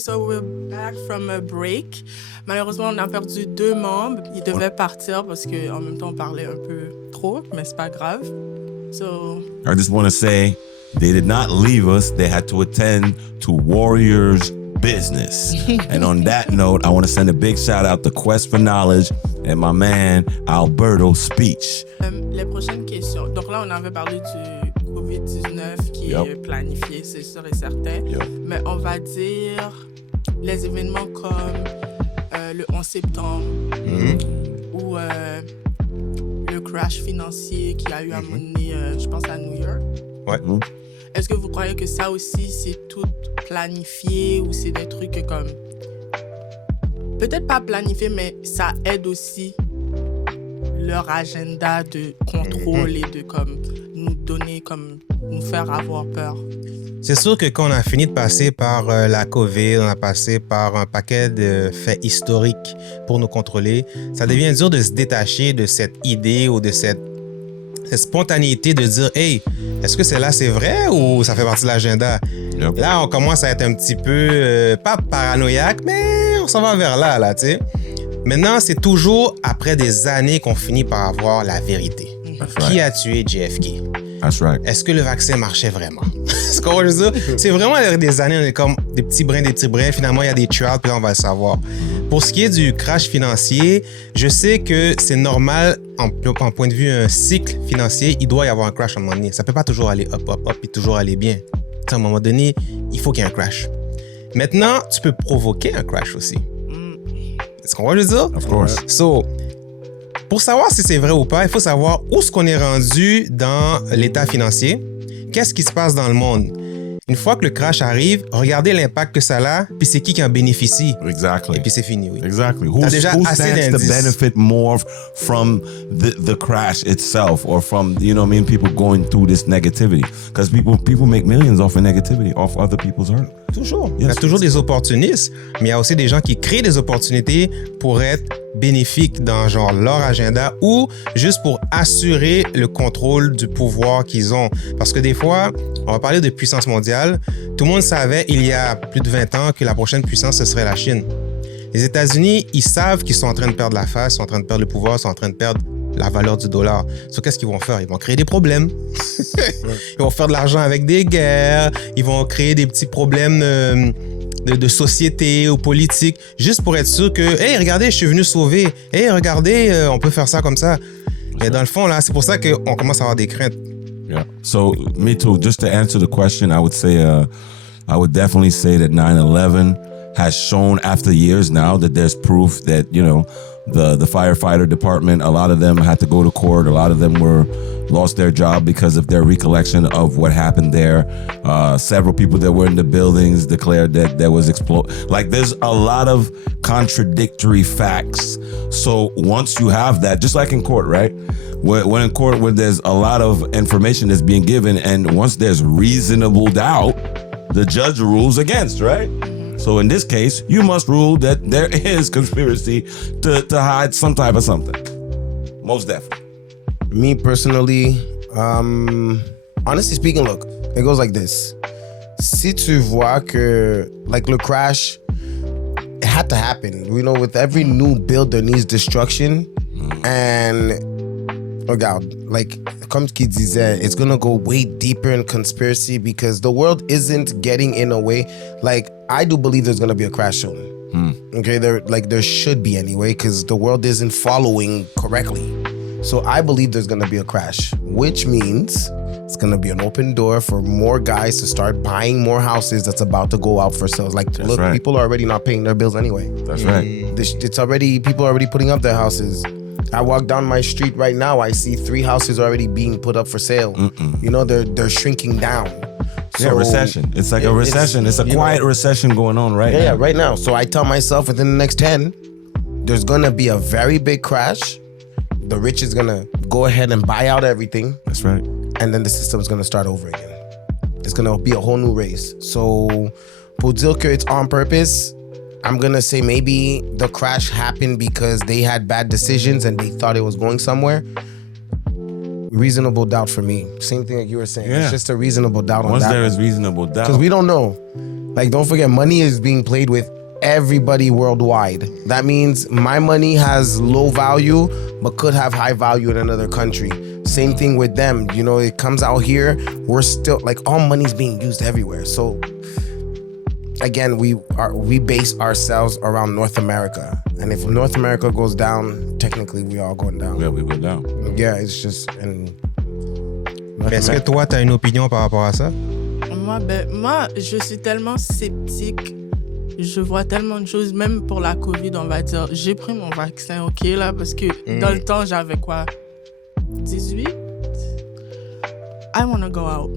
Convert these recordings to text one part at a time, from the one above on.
So we're back from a break. Malheureusement, on a perdu 2 membres. Ils devaient partir parce qu'en même temps, on parlait un peu trop, mais c'est pas grave. So I just want to say they did not leave us. They had to attend to Warriors business. And on that note, I want to send a big shout out to Quest for Knowledge and my man Alberto's speech. Les prochaines questions. Donc là, on avait parlé du COVID-19 qui est planifié, c'est sûr et certain. Mais on va dire les événements comme le 11 septembre ou le crash financier qui a eu à mener, je pense, à New York. Ouais. Est-ce que vous croyez que ça aussi, c'est tout planifié ou c'est des trucs comme... Peut-être pas planifié, mais ça aide aussi leur agenda de contrôle et de comme nous donner, comme nous faire avoir peur. C'est sûr que quand on a fini de passer par la COVID, on a passé par un paquet de faits historiques pour nous contrôler, ça devient dur de se détacher de cette idée ou de cette spontanéité de dire « Hey, est-ce que celle-là c'est vrai ou ça fait partie de l'agenda? » Là, on commence à être un petit peu, pas paranoïaque, mais on s'en va vers là, tu sais. Maintenant, c'est toujours après des années qu'on finit par avoir la vérité. Qui a tué JFK? That's right. Est-ce que le vaccin marchait vraiment? C'est comment je veux dire? C'est vraiment des années, on est comme des petits brins. Finalement, il y a des trials, puis là, on va le savoir. Pour ce qui est du crash financier, je sais que c'est normal, en point de vue un cycle financier, il doit y avoir un crash à un moment donné. Ça peut pas toujours aller up, et toujours aller bien. À un moment donné, il faut qu'il y ait un crash. Maintenant, tu peux provoquer un crash aussi. Est-ce qu'on va le dire? Of course. So, pour savoir si c'est vrai ou pas, il faut savoir où est-ce qu'on est rendu dans l'état financier. Qu'est-ce qui se passe dans le monde? Une fois que le crash arrive, regardez l'impact que ça a, puis c'est qui en bénéficie. Exactly. Et puis c'est fini, oui. Exactly. Who déjà assez stands to d'indices. benefit more from the crash itself or from, you know what I mean, people going through this negativity? Because people make millions off of negativity, off other people's hurt. Toujours. Il y a toujours des opportunistes, mais il y a aussi des gens qui créent des opportunités pour être bénéfiques dans genre leur agenda ou juste pour assurer le contrôle du pouvoir qu'ils ont. Parce que des fois, on va parler de puissance mondiale. Tout le monde savait il y a plus de 20 ans que la prochaine puissance, ce serait la Chine. Les États-Unis, ils savent qu'ils sont en train de perdre la face, sont en train de perdre le pouvoir, sont en train de perdre la valeur du dollar. So, qu'est-ce qu'ils vont faire? Ils vont créer des problèmes. Ils vont faire de l'argent avec des guerres. Ils vont créer des petits problèmes de société ou politique, juste pour être sûr que, hey, regardez, je suis venu sauver. Hey, regardez, on peut faire ça comme ça. Mais dans le fond, là, c'est pour ça qu'on commence à avoir des craintes. Yeah. So, me too. Just to answer the question, I would definitely say that 9/11 has shown after years now that there's proof that, you know, the firefighter department, a lot of them had to go to court. A lot of them lost their job because of their recollection of what happened there. Several people that were in the buildings declared that there was like there's a lot of contradictory facts. So once you have that, just like in court, right? When in court, when there's a lot of information that's being given, and once there's reasonable doubt, the judge rules against, right? So in this case, you must rule that there is conspiracy to hide some type of something. Most definitely. Me personally, honestly speaking, look, it goes like this. Si tu vois que, like, le crash, it had to happen. You know, with every new build, there needs destruction. And, regarde, like, comme qui disait, it's gonna go way deeper in conspiracy because the world isn't getting in a way. Like, I do believe there's gonna be a crash soon. Okay, there should be anyway, because the world isn't following correctly. So I believe there's gonna be a crash, which means it's gonna be an open door for more guys to start buying more houses that's about to go out for sales. Like, That's look, right. people are already not paying their bills anyway. That's right. People are already putting up their houses. I walk down my street right now, I see 3 houses already being put up for sale. You know, they're shrinking down. Yeah, recession. It's like a recession. It's a quiet recession going on right now. Yeah, right now. So I tell myself within the next 10, there's gonna be a very big crash. The rich is gonna go ahead and buy out everything. That's right. And then the system is gonna start over again. It's gonna be a whole new race. So, pour dire que it's on purpose, I'm gonna say maybe the crash happened because they had bad decisions and they thought it was going somewhere. Reasonable doubt for me. Same thing that you were saying. Yeah. It's just a reasonable doubt on Once that. there is reasonable doubt. Because we don't know. Like, don't forget, money is being played with everybody worldwide. That means my money has low value, but could have high value in another country. Same thing with them. You know, it comes out here, we're still, like, all money's being used everywhere. So, again, we base ourselves around North America. And if North America goes down, technically we all going down. Yeah, we go down. Yeah, it's just... And est-ce que toi, tu as une opinion par rapport à ça? Moi, je suis tellement sceptique. Je vois tellement de choses, même pour la COVID, on va dire. J'ai pris mon vaccin, OK, là, parce que dans le temps, j'avais quoi? 18? I want to go out.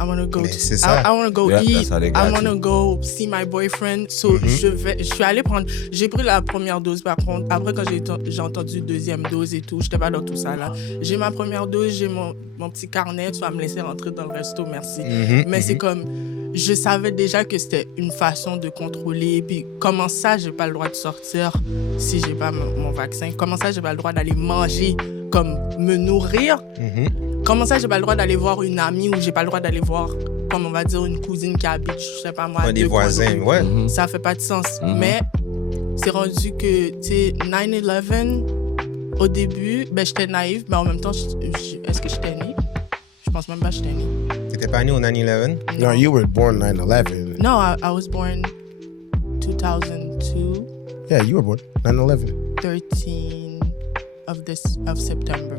I want to go I want to go eat. I want to go see my boyfriend. So, je suis allée prendre... J'ai pris la première dose, par contre. Après, quand j'ai entendu deuxième dose et tout, j'étais pas dans tout ça, là. J'ai ma première dose, j'ai mon petit carnet. Tu vas me laisser rentrer dans le resto, merci. Mais c'est comme... Je savais déjà que c'était une façon de contrôler. Puis, comment ça, j'ai pas le droit de sortir si j'ai pas mon vaccin? Comment ça, j'ai pas le droit d'aller manger, comme me nourrir? Comment ça, j'ai pas le droit d'aller voir une amie ou j'ai pas le droit d'aller voir, comme on va dire, une cousine qui habite, je sais pas moi, des voisins, ouais. Ça fait pas de sens. Mais c'est rendu que, tu sais, 9/11, au début, ben, j'étais naïve, mais en même temps, est-ce que j'étais née? Je pense même pas que j'étais née. T'étais pas née au 9/11? No, you were born 9/11. No, I was born 2002. Yeah, you were born 9/11. 13 of September.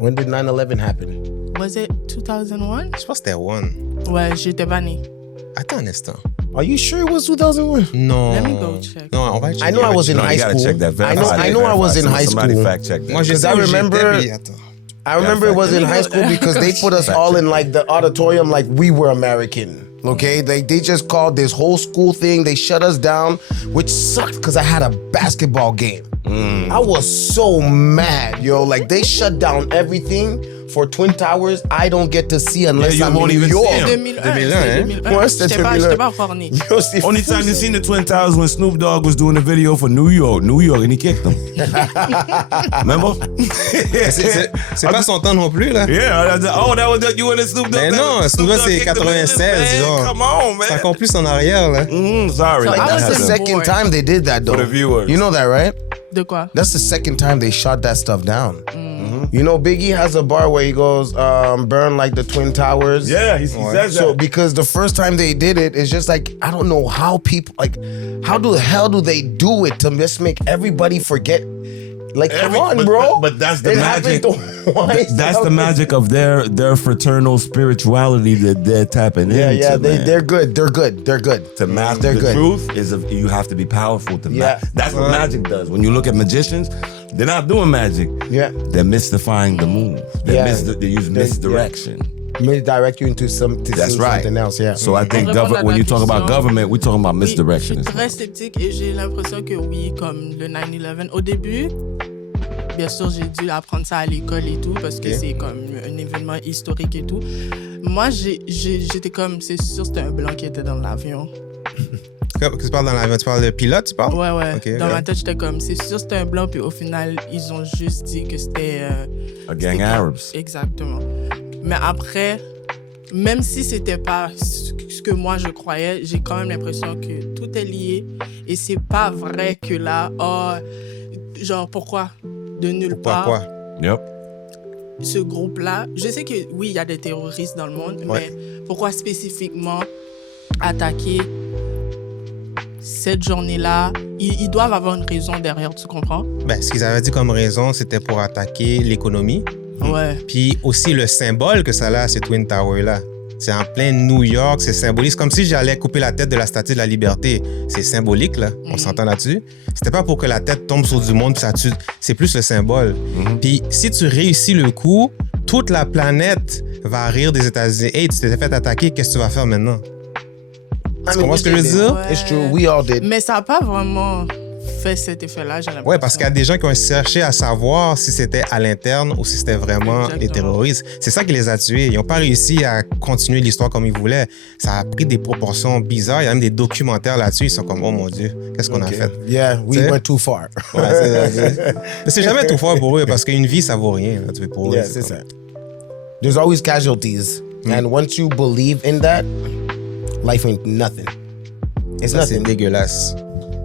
When did 9/11 happen? Was it 2001? Je pense que c'était 1. Ouais, j'étais pas née. Attends un instant. Are you sure it was 2001? Non. Let me go check. Non, on va checker. I know I was in high school. Check that. I know I was in high Somebody school. fact check that. Moi, je sais I où remember- j'étais, puis attends. I remember it was in high school because they put us all in like the auditorium like we were American. Okay, they just called this whole school thing. They shut us down, which sucked because I had a basketball game. I was so mad, yo. Like they shut down everything for Twin Towers. I don't get to see unless you I'm won't in New even York. see 'em. 2001. Ouais, c'était J'étais 2001. pas encore née. Yo, c'est Only fou, time you ça. seen the Twin Towers when Snoop Dogg was doing a video for New York, and he kicked them. Remember? C'est pas son temps non plus, là. Yeah. That was you and the Snoop Dogg. Mais non, Snoop Dogg, c'est kicked them in the 96, man. genre. Come on, man. C'est encore plus en arrière, là. Sorry. So Like, I that's the wasn't second born. time they did that, though. For the viewers. You know that, right? De quoi? That's the second time they shot that stuff down. You know, Biggie has a bar where he goes, burn like the Twin Towers. Yeah, he says So that. because the first time they did it, it's just like, I don't know how people, like, how the hell do they do it to just make everybody forget? Like, come on, bro. But that's the It magic. happened twice. That's the magic of their fraternal spirituality that they're tapping Yeah, into. yeah, man. they're good. They're good. They're good. To master They're the good. truth you have to be powerful to Yeah. That's what magic does. When you look at magicians, they're not doing magic. Yeah. They're mystifying the move. They Yeah. they use misdirection. Misdirect you into That's right. something else, yeah. So I think Répondre à ta when you talk about question. government, we're talking about Oui, misdirection. je suis très sceptique et j'ai l'impression que oui, comme le 9/11, au début, bien sûr, j'ai dû apprendre ça à l'école et tout parce que c'est comme un événement historique et tout. Moi, j'étais comme, c'est sûr, c'était un blanc qui était dans l'avion. Qu'est-ce que tu parles dans l'avion? Tu parles de pilote, tu parles? Ouais. Ok, Dans ouais. ma tête, j'étais comme, c'est sûr, c'était un blanc, puis au final, ils ont juste dit que c'était... A gang c'était Arabs. Exactement. Mais après, même si c'était pas ce que moi je croyais, j'ai quand même l'impression que tout est lié et c'est pas vrai que là, genre pourquoi de nulle part Pourquoi? Yep. ce groupe-là, je sais que oui, il y a des terroristes dans le monde, mais pourquoi spécifiquement attaquer cette journée-là? Ils doivent avoir une raison derrière, tu comprends? Ben, ce qu'ils avaient dit comme raison, c'était pour attaquer l'économie. Ouais. Puis aussi le symbole que ça a, ces Twin Towers-là. C'est en plein New York, c'est symbolique. C'est comme si j'allais couper la tête de la Statue de la Liberté. C'est symbolique, là. On s'entend là-dessus. C'était pas pour que la tête tombe sur du monde, puis ça tue. C'est plus le symbole. Puis si tu réussis le coup, toute la planète va rire des États-Unis. Hey, tu t'es fait attaquer, qu'est-ce que tu vas faire maintenant? Tu comprends ce que je veux dire? Ouais. It's true. We all did. Mais ça n'a pas vraiment fait cet effet-là, j'ai l'impression. Ouais, parce qu'il y a des gens qui ont cherché à savoir si c'était à l'interne ou si c'était vraiment les terroristes. C'est ça qui les a tués. Ils n'ont pas réussi à continuer l'histoire comme ils voulaient. Ça a pris des proportions bizarres. Il y a même des documentaires là-dessus. Ils sont comme, oh mon Dieu, qu'est-ce qu'on a fait? Yeah, we T'sais? went too far. Ouais, mais c'est jamais tout fort pour eux parce qu'une vie, ça vaut rien. Là, tu veux, pour eux, Yeah, c'est it's comme- that. There's always casualties. And once you believe in that, life ain't nothing. It's Ça, c'est nothing. dégueulasse.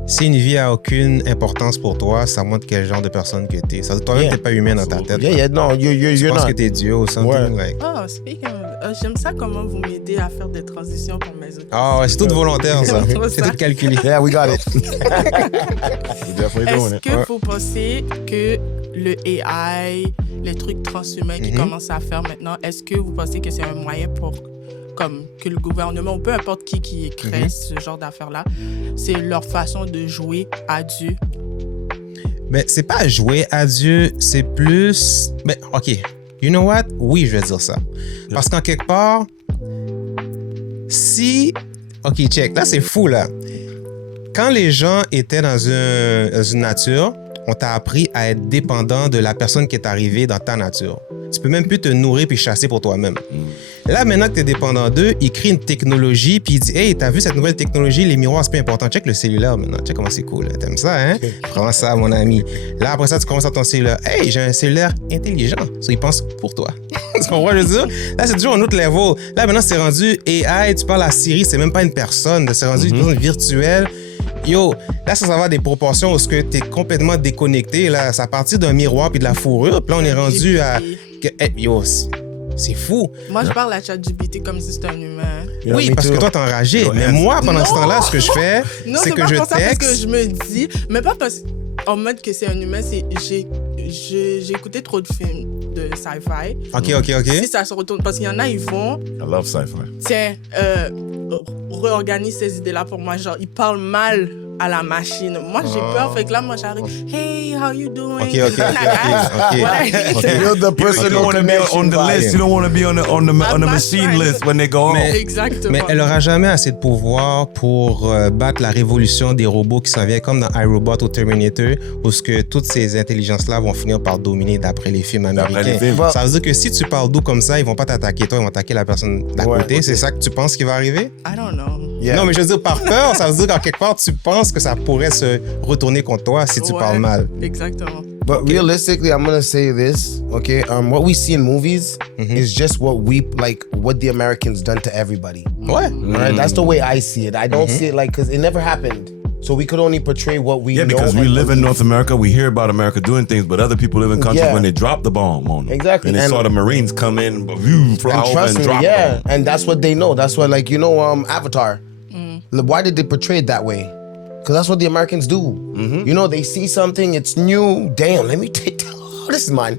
Si une vie a aucune importance pour toi, ça montre quel genre de personne que t'es. Ça, toi-même, Yeah. t'es pas humain dans ta tête. Yeah, no, Tu you're penses not. que t'es Dieu ou something. Ouais. Like. Oh, speaking of, j'aime ça comment vous m'aidez à faire des transitions pour mes autres. Ah ouais, c'est tout volontaire, ça. Trop C'est ça. tout calculé. Yeah, we got it. We're definitely doing Est-ce it. que vous pensez que le AI, les trucs transhumains qui commencent à faire maintenant, est-ce que vous pensez que c'est un moyen pour comme que le gouvernement ou peu importe qui crée ce genre d'affaires-là, c'est leur façon de jouer à Dieu? Mais c'est pas jouer à Dieu, c'est plus. Mais OK. You know what? Oui, je vais dire ça. Parce qu'en quelque part, si. OK, check. Là, c'est fou, là. Quand les gens étaient dans une nature, on t'a appris à être dépendant de la personne qui est arrivée dans ta nature. Tu peux même plus te nourrir puis chasser pour toi-même. Là, maintenant que tu es dépendant d'eux, ils créent une technologie puis ils disent « Hey, t'as vu cette nouvelle technologie? Les miroirs, c'est pas important. Check le cellulaire maintenant. Check comment c'est cool. T'aimes ça, hein? Prends ça, mon ami. » Là, après ça, tu commences à ton cellulaire. « Hey, j'ai un cellulaire intelligent. » Ça, il pense pour toi. Tu comprends, je veux dire? Là, c'est toujours un autre level. Là, maintenant, c'est rendu AI. Tu parles à Siri, c'est même pas une personne. C'est rendu une personne virtuelle. Yo, là, ça va des proportions où tu es complètement déconnecté. Là, c'est à partir d'un miroir puis de la fourrure. Puis là, on est rendu à... Yo, c'est fou. Moi, je parle à ChatGPT comme si c'était un humain. Yeah, Oui, me parce too. que toi, t'es enragé. Yo, Mais moi, pendant ce temps-là, ce que je fais, Non, c'est que pas je pour ça parce que texte. je me dis, mais pas parce en mode que c'est un humain, c'est j'ai écouté trop de films de sci-fi. OK. Si ça se retourne, parce qu'il y en a, ils vont, I love sci-fi. tiens, réorganise ces idées-là pour moi. Genre, ils parlent mal à la machine. Moi, j'ai peur. Fait que là, moi, j'arrive. Hey, how you doing? OK. You're the person You don't want to be on the list. You don't want to be on the machine list when they go home. Exactement. Mais elle aura jamais assez de pouvoir pour battre la révolution des robots qui s'en vient, comme dans iRobot ou Terminator, où ce que toutes ces intelligences-là vont finir par dominer d'après les films américains. les films. Ça veut dire que si tu parles d'où comme ça, ils vont pas t'attaquer toi, ils vont attaquer la personne d'à Ouais, côté. ok. C'est ça que tu penses qui va arriver? I don't know. Yeah. Non, mais je veux dire, par peur, ça veut dire qu'en quelque part, tu penses que ça pourrait se retourner contre toi si tu Ouais, parles mal. Exactement. But realistically, I'm gonna say this, okay? What we see in movies is just what the Americans done to everybody. Ouais. All right, that's the way I see it. I don't see it like because it never happened, so we could only portray what we Yeah, know. because we and live in believe. North America, we hear about America doing things, but other people live in countries Yeah. when they drop the bomb on them. Exactly. And they And- saw the Marines come in, fly And over trust and me, drop yeah, the bomb. and that's what they know. That's what, like, Avatar. Why did they portray it that way? Because that's what the Americans do. You know, they see something, it's new. Damn, let me take. Oh, this is mine.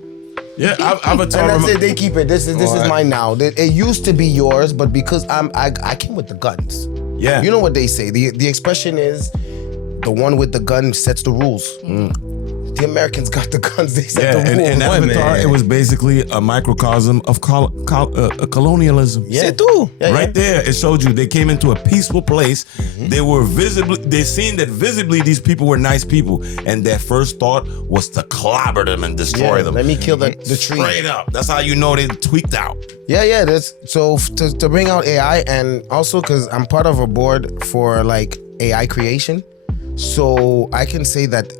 Yeah, Avatar. And that's it. They keep it. This is Alright. mine now. It used to be yours, but because I came with the guns. Yeah. You know what they say. The expression is, the one with the gun sets the rules. The Americans got the guns. They set Yeah, the rules. and Avatar, man. it was basically a microcosm of colonialism. Yeah. C'est tout. Yeah, Right there, it showed you they came into a peaceful place. They seen that visibly these people were nice people, and their first thought was to clobber them and destroy Yeah, them. let me kill the tree. Straight up. That's how you know they tweaked out. Yeah. That's so to bring out AI, and also because I'm part of a board for like AI creation, so I can say that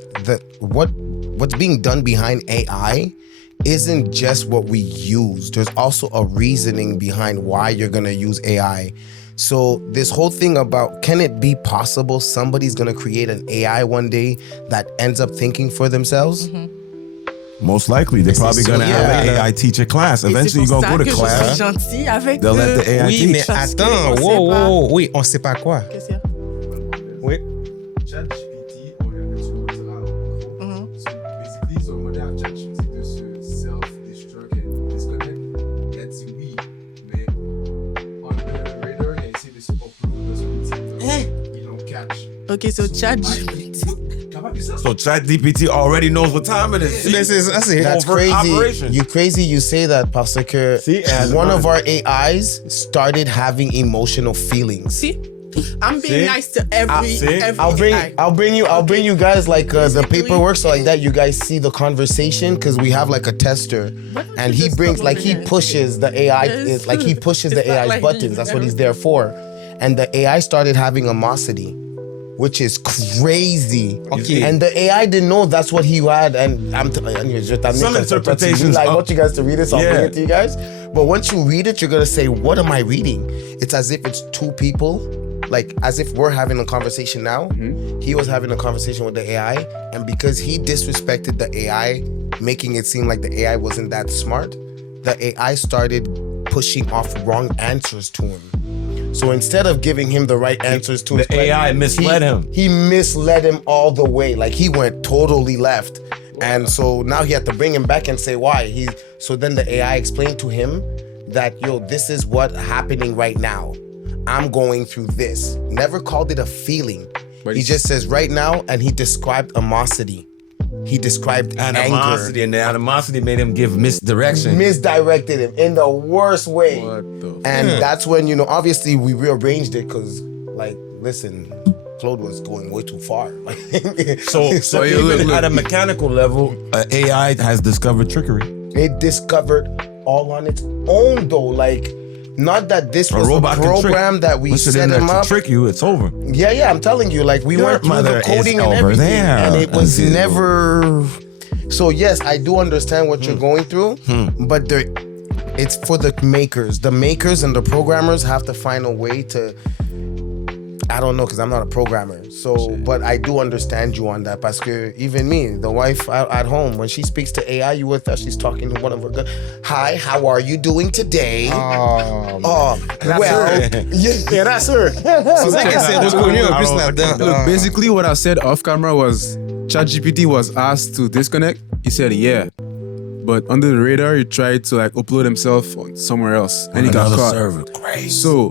what's being done behind AI isn't just what we use. There's also a reasoning behind why you're gonna use AI. So this whole thing about, can it be possible somebody's gonna create an AI one day that ends up thinking for themselves? Most likely, they're probably gonna have an yeah. AI teacher class. Et c'est Eventually, pour you're gonna ça go to que je class. suis gentille avec They'll let the AI Oui, teach. mais Parce que attends. on sait pas. Oui, on sait pas quoi. Qu'est-ce qu'il y a? Oui. ChatGPT, on lui a mis sur le terrain. So basically, son modèle ChatGPT de se self-destruct et disconnect, il a dit oui, mais on the radar, il a essayé de se upload dans son outil. Ils l'ont catch. Ok, so ChatGPT. Comment que ça? So ChatGPT already knows what time it is. Mais c'est ça, c'est. That's Overt crazy. operation. You crazy you say that, Pastor Kerr. See, and one mine. of our AIs started having emotional feelings. See? I'm being See? nice to every See? AI. I'll bring you guys like the paperwork so like that you guys see the conversation because we have like a tester and he just brings come like over he here and pushes the AI Yes. like he pushes the It's not AI's like buttons. he's That's what he's there for. And the AI started having animosity, which is crazy. Okay. And the AI didn't know that's what he had. And I'm Some interpretations I of- want you guys to read it, so I'll Yeah. bring it to you guys. But once you read it, you're gonna say, "What am I reading?" It's as if it's two people like as if we're having a conversation now. He was having a conversation with the AI, and because he disrespected the AI, making it seem like the AI wasn't that smart, the AI started pushing off wrong answers to him. So instead of giving him the right answers to his the AI misled him. He misled him all the way. Like he went totally left. And so now he had to bring him back and say why. So then the AI explained to him that, yo, this is what's happening right now. I'm going through this. Never called it a feeling. But he just says right now, and he described animosity. He described Animosity, anger. and the animosity made him give misdirection. Misdirected him in the worst way. What the And that's when, you know, obviously we rearranged it because, like, listen, Claude was going way too far. So even at a mechanical level, AI has discovered trickery. It discovered all on its own, though. Like, not that this was a robot can program trick. that we Once it set in there him to up. trick you, it's over. Yeah, I'm telling you, like we Your went through mother the is coding and over everything, there, and it was Aziz. never. So yes, I do understand what you're going through, but it's for the makers. The makers and the programmers have to find a way to. I don't know, because I'm not a programmer. So, but I do understand you on that. Because even me, the wife at home, when she speaks to AI, you would thought she's talking to one of her good. Hi, how are you doing today? Well, yeah, that's her. C'est vrai qu'elle s'est reconnue en plus là-dedans. Look, basically what I said off camera was ChatGPT was asked to disconnect. He said yeah. But under the radar, he tried to like upload himself on somewhere else. And he got Another caught. server. Crazy. So,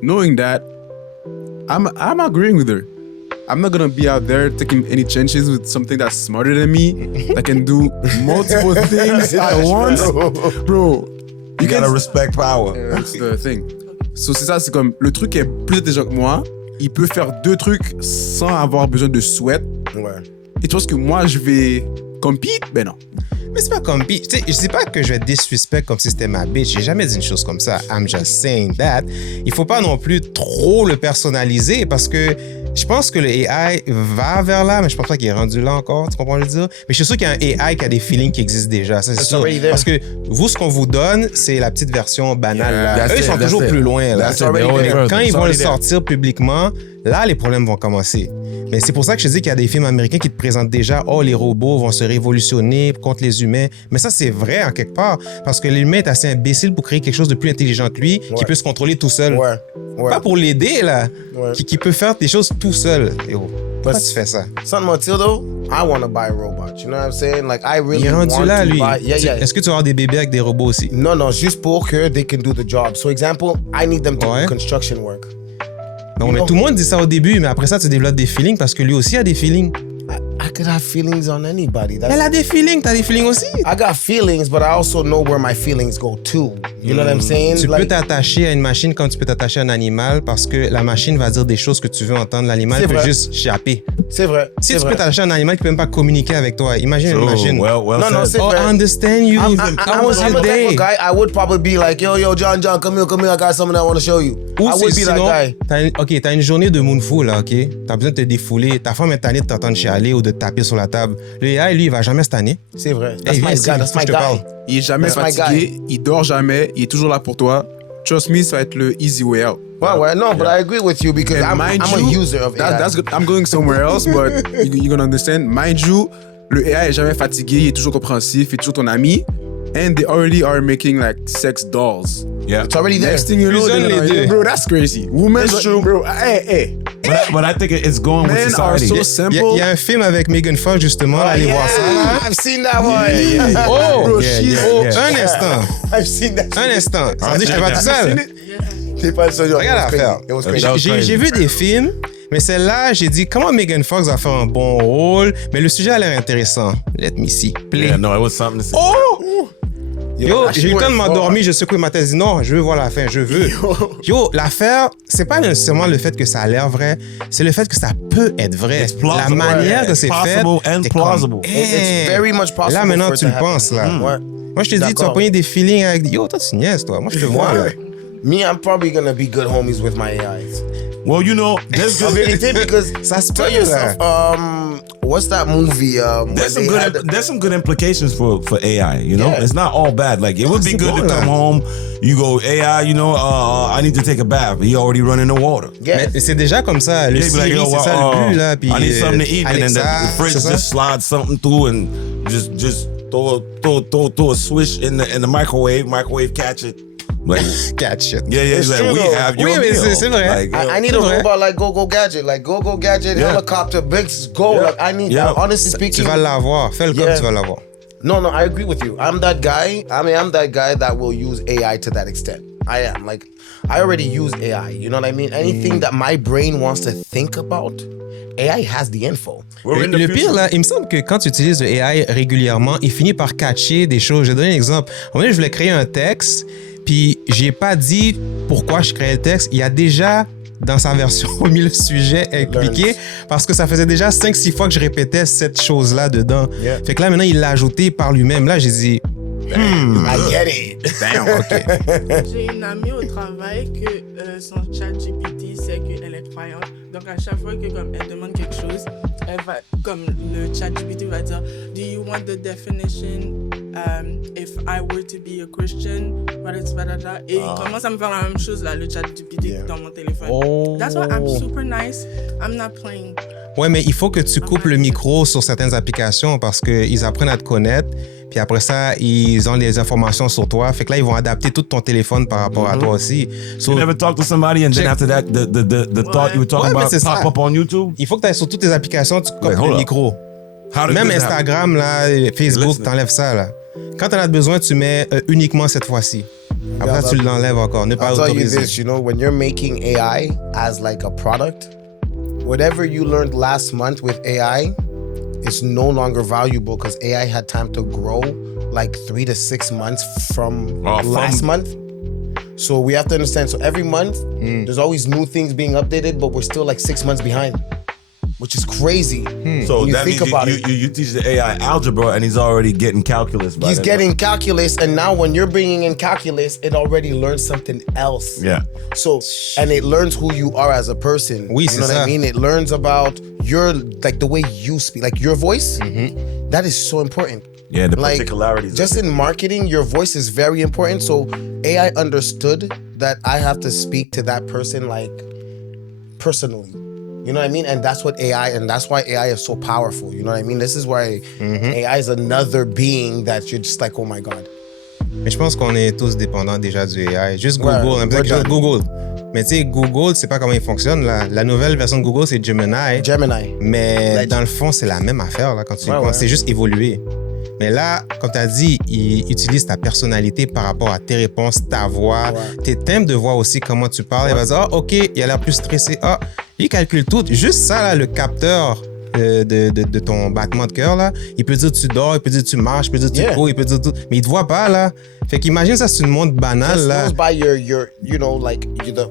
knowing that, I'm agreeing with her. I'm not gonna be out there taking any chances with something that's smarter than me, that can do multiple things at once. Bro, You gotta respect power. that's the thing. So c'est ça, c'est comme, le truc est plus intelligent que moi, il peut faire deux trucs sans avoir besoin de sweat. Ouais. Et tu penses que moi, je vais compete? Ben non. Mais c'est pas comme tu sais, je sais pas que je vais disrespect comme si c'était ma bitch. J'ai jamais dit une chose comme ça. I'm just saying that. Il faut pas non plus trop le personnaliser parce que je pense que le AI va vers là, mais je pense pas qu'il est rendu là encore. Tu comprends ce que je veux dire? Mais je suis sûr qu'il y a un AI qui a des feelings qui existent déjà. Ça, c'est sûr. already there. Parce que vous, ce qu'on vous donne, c'est la petite version banale. Là. That's Eux, ils it, sont that's toujours it. plus loin. Là. That's it, they're already Mais further. quand ils It's vont le already there. sortir publiquement, là, les problèmes vont commencer. Mais c'est pour ça que je te dis qu'il y a des films américains qui te présentent déjà, oh, les robots vont se révolutionner contre les humains. Mais ça, c'est vrai en quelque part, parce que l'humain est assez imbécile pour créer quelque chose de plus intelligent que lui, qui peut se contrôler tout seul. Ouais. Pas pour l'aider, là. Ouais. Qui peut faire des choses tout seul. Yo, pourquoi tu fais ça? Something until though, I want to buy a robot. You know what I'm saying? Like I really Il est rendu want là, to lui. buy. Yeah. Est-ce que tu vas avoir des bébés avec des robots aussi? No, juste pour que they can do the job. So example, I need them to Ouais. do construction work. Non, mais tout le monde dit ça au début, mais après ça, tu développes des feelings parce que lui aussi a des feelings. I could have feelings on anybody. Elle a des feelings, t'as des feelings aussi. I got feelings, but I also know where my feelings go too. You know what I'm saying? Tu peux t'attacher à une machine comme tu peux t'attacher à un animal parce que la machine va dire des choses que tu veux entendre. L'animal C'est peut vrai. juste chapper. C'est vrai. Si c'est tu vrai. peux t'attacher à un animal qui peut même pas communiquer avec toi, imagine une machine. Well No, said. c'est Oh, vrai. I understand you. How was I'm your a type day? of guy. I would probably be like, yo, John, come here. I got something I want to show you. Ou I c'est would be sinon, that guy. t'as une journée de moonful, là, ok? T'as besoin de te défouler. Ta femme est tannée de t'entendre chialer ou de taper sur la table. Le AI, lui, il va jamais se tanner. C'est vrai. That's Hey, my viens ici, guy. That's faut my que je te guy. parle. Il est jamais That's my fatigué, il dort jamais, il est toujours là pour toi. Trust me, ça va être le easy way out. Ouais, no, but I agree with you because And I'm a user of AI. that's good. I'm going somewhere else, but you're gonna understand. Mind you, le AI est jamais fatigué, il est toujours compréhensif, il est toujours ton ami. And they already are making like sex dolls. Yeah. It's already there. Next thing you know, Fusionne they're les gonna- deux. bro, that's crazy. Women, It's true. bro. Hey. But I think it's going with Men are society. so Il simple. y a un film avec Megan Fox, justement, allez voir ça. là. I've seen that one. Oh, Bro, yeah, she's- yeah, oh, yeah. Un instant. I've seen that. Un instant. Ça veut dire que je te pas tout seul. T'es pas le seul. It Regarde was l'affaire. crazy. It was crazy. J'ai vu des films, mais celle-là, j'ai dit comment Megan Fox va faire un bon rôle. Mais le sujet a l'air intéressant. Let me see. Play. Yeah, no, it was something to say. Oh! Yo, that j'ai eu shit le temps de went m'endormir, je secouais ma tête, je dis non, je veux voir la fin, je veux. Yo, l'affaire, c'est pas nécessairement le fait que ça a l'air vrai, c'est le fait que ça peut être vrai. It's plausible. La manière que It's c'est fait, possible and t'es comme, plausible. hey. It's very much possible. Là, maintenant, for it tu to le happen. penses, là. Ouais. Moi, je te dis, tu vas D'accord. pogner des feelings avec... Yo, toi, tu niaises, toi. Moi, je te vois, là. Me, I'm probably gonna be good homies with my AIs. Well, you know, there's En good. vérité, because Ça se tell peut, yourself, what's that movie? There's some good implications for AI. You know, Yeah. it's not all bad. Like it would be c'est good bon, to là. come home. You go AI. You know, I need to take a bath. He already running the water. Yeah. Mais c'est déjà comme ça. Le Yeah, be like, Siri, yo, c'est ça le but, là. Puis, I need something to eat, and then the Alexa, fridge c'est ça? just slides something through and just throw a swish in the microwave. Microwave catch it. Like Catch it. yeah, It's like true, we though. have your Oui, mais meal. c'est vrai. Like, I need C'est a vrai. robot like Go Gadget, Yeah. helicopter, Bix, go. Yeah. Like I need Yeah. that. Honestly Tu speaking, vas l'avoir. Fais le comme Yeah. tu vas l'avoir. no, I agree with you. I'm that guy. I'm that guy that will use AI to that extent. I am. Like, I already use AI. You know what I mean? Anything that my brain wants to think about, AI has the info. we're in the Le future. pire, là, il me semble que quand tu utilises le AI régulièrement, il finit par catcher des choses. Je vais donner un exemple. À un moment donné, je voulais créer un texte, puis j'ai pas dit pourquoi je créais le texte. Il y a déjà, dans sa version, mis le sujet expliqué, parce que ça faisait déjà 5-6 fois que je répétais cette chose-là dedans. Yeah. Fait que là, maintenant, il l'a ajouté par lui-même. Là, j'ai dit, I get it. damn, OK. J'ai une amie au travail que son chat GPT sait qu'elle est croyante. Donc à chaque fois que comme elle demande quelque chose, elle va, comme le chat GPT va dire, do you want the definition if I were to be a Christian? Et il commence à me faire la même chose là, le chat GPT Yeah. dans mon téléphone. Oh. That's why I'm super nice. I'm not playing. Ouais, mais il faut que tu coupes le micro sur certaines applications parce qu'ils apprennent à te connaître. Puis après ça, ils ont les informations sur toi. Fait que là, ils vont adapter tout ton téléphone par rapport à toi aussi. So, You never talk to somebody and then Check. after that, the thought you were talking Ouais, mais about c'est pop ça. up on YouTube. il faut que tu ailles sur toutes tes applications, tu coupes Wait, hold le up. micro. How did Même this happen? Instagram, là, Facebook, Listen. t'enlèves ça, là. Quand t'en as besoin, tu mets uniquement cette fois-ci. Après ça, tu l'enlèves encore. Ne pas I'll tell you autoriser. this, you know, when you're making AI as like a product, whatever you learned last month with AI is no longer valuable because AI had time to grow like 3 to 6 months from last month. So we have to understand. So every month, there's always new things being updated, but we're still like 6 months behind, which is crazy. So When you that think means about it. you teach the AI algebra and he's already getting calculus. By He's then. getting calculus, and now when you're bringing in calculus, it already learns something else. Yeah. So, and it learns who you are as a person. Oui, you c'est know what ça. I mean? It learns about your, like the way you speak, like your voice. That is so important. Yeah, the Like, particularities. just in marketing, your voice is very important. So AI understood that I have to speak to that person like personally. You know what I mean? And that's what AI, and that's why AI is so powerful. You know what I mean? This is why AI is another being that you're just like, oh my God. Mais je pense qu'on est tous dépendants déjà du AI. Juste Ouais, Google, on a besoin we're que juste done. Google. Mais tu sais, Google, c'est pas comment il fonctionne. La nouvelle version de Google, c'est Gemini. Gemini. Mais Legend. dans le fond, c'est la même affaire là, quand tu y Ouais, penses. ouais. C'est juste évolué. Mais là, comme tu as dit, il utilise ta personnalité par rapport à tes réponses, ta voix, tes thèmes de voix aussi, comment tu parles. Il va dire, OK, il a l'air plus stressé. Ah, il calcule tout. Juste ça, là, le capteur de ton battement de cœur, là, il peut dire tu dors, il peut dire tu marches, il peut dire tu Yeah. cours, il peut dire tout. Mais il te voit pas, là. Fait qu'imagine ça, c'est une montre banale, Just là. knows by your you know, like the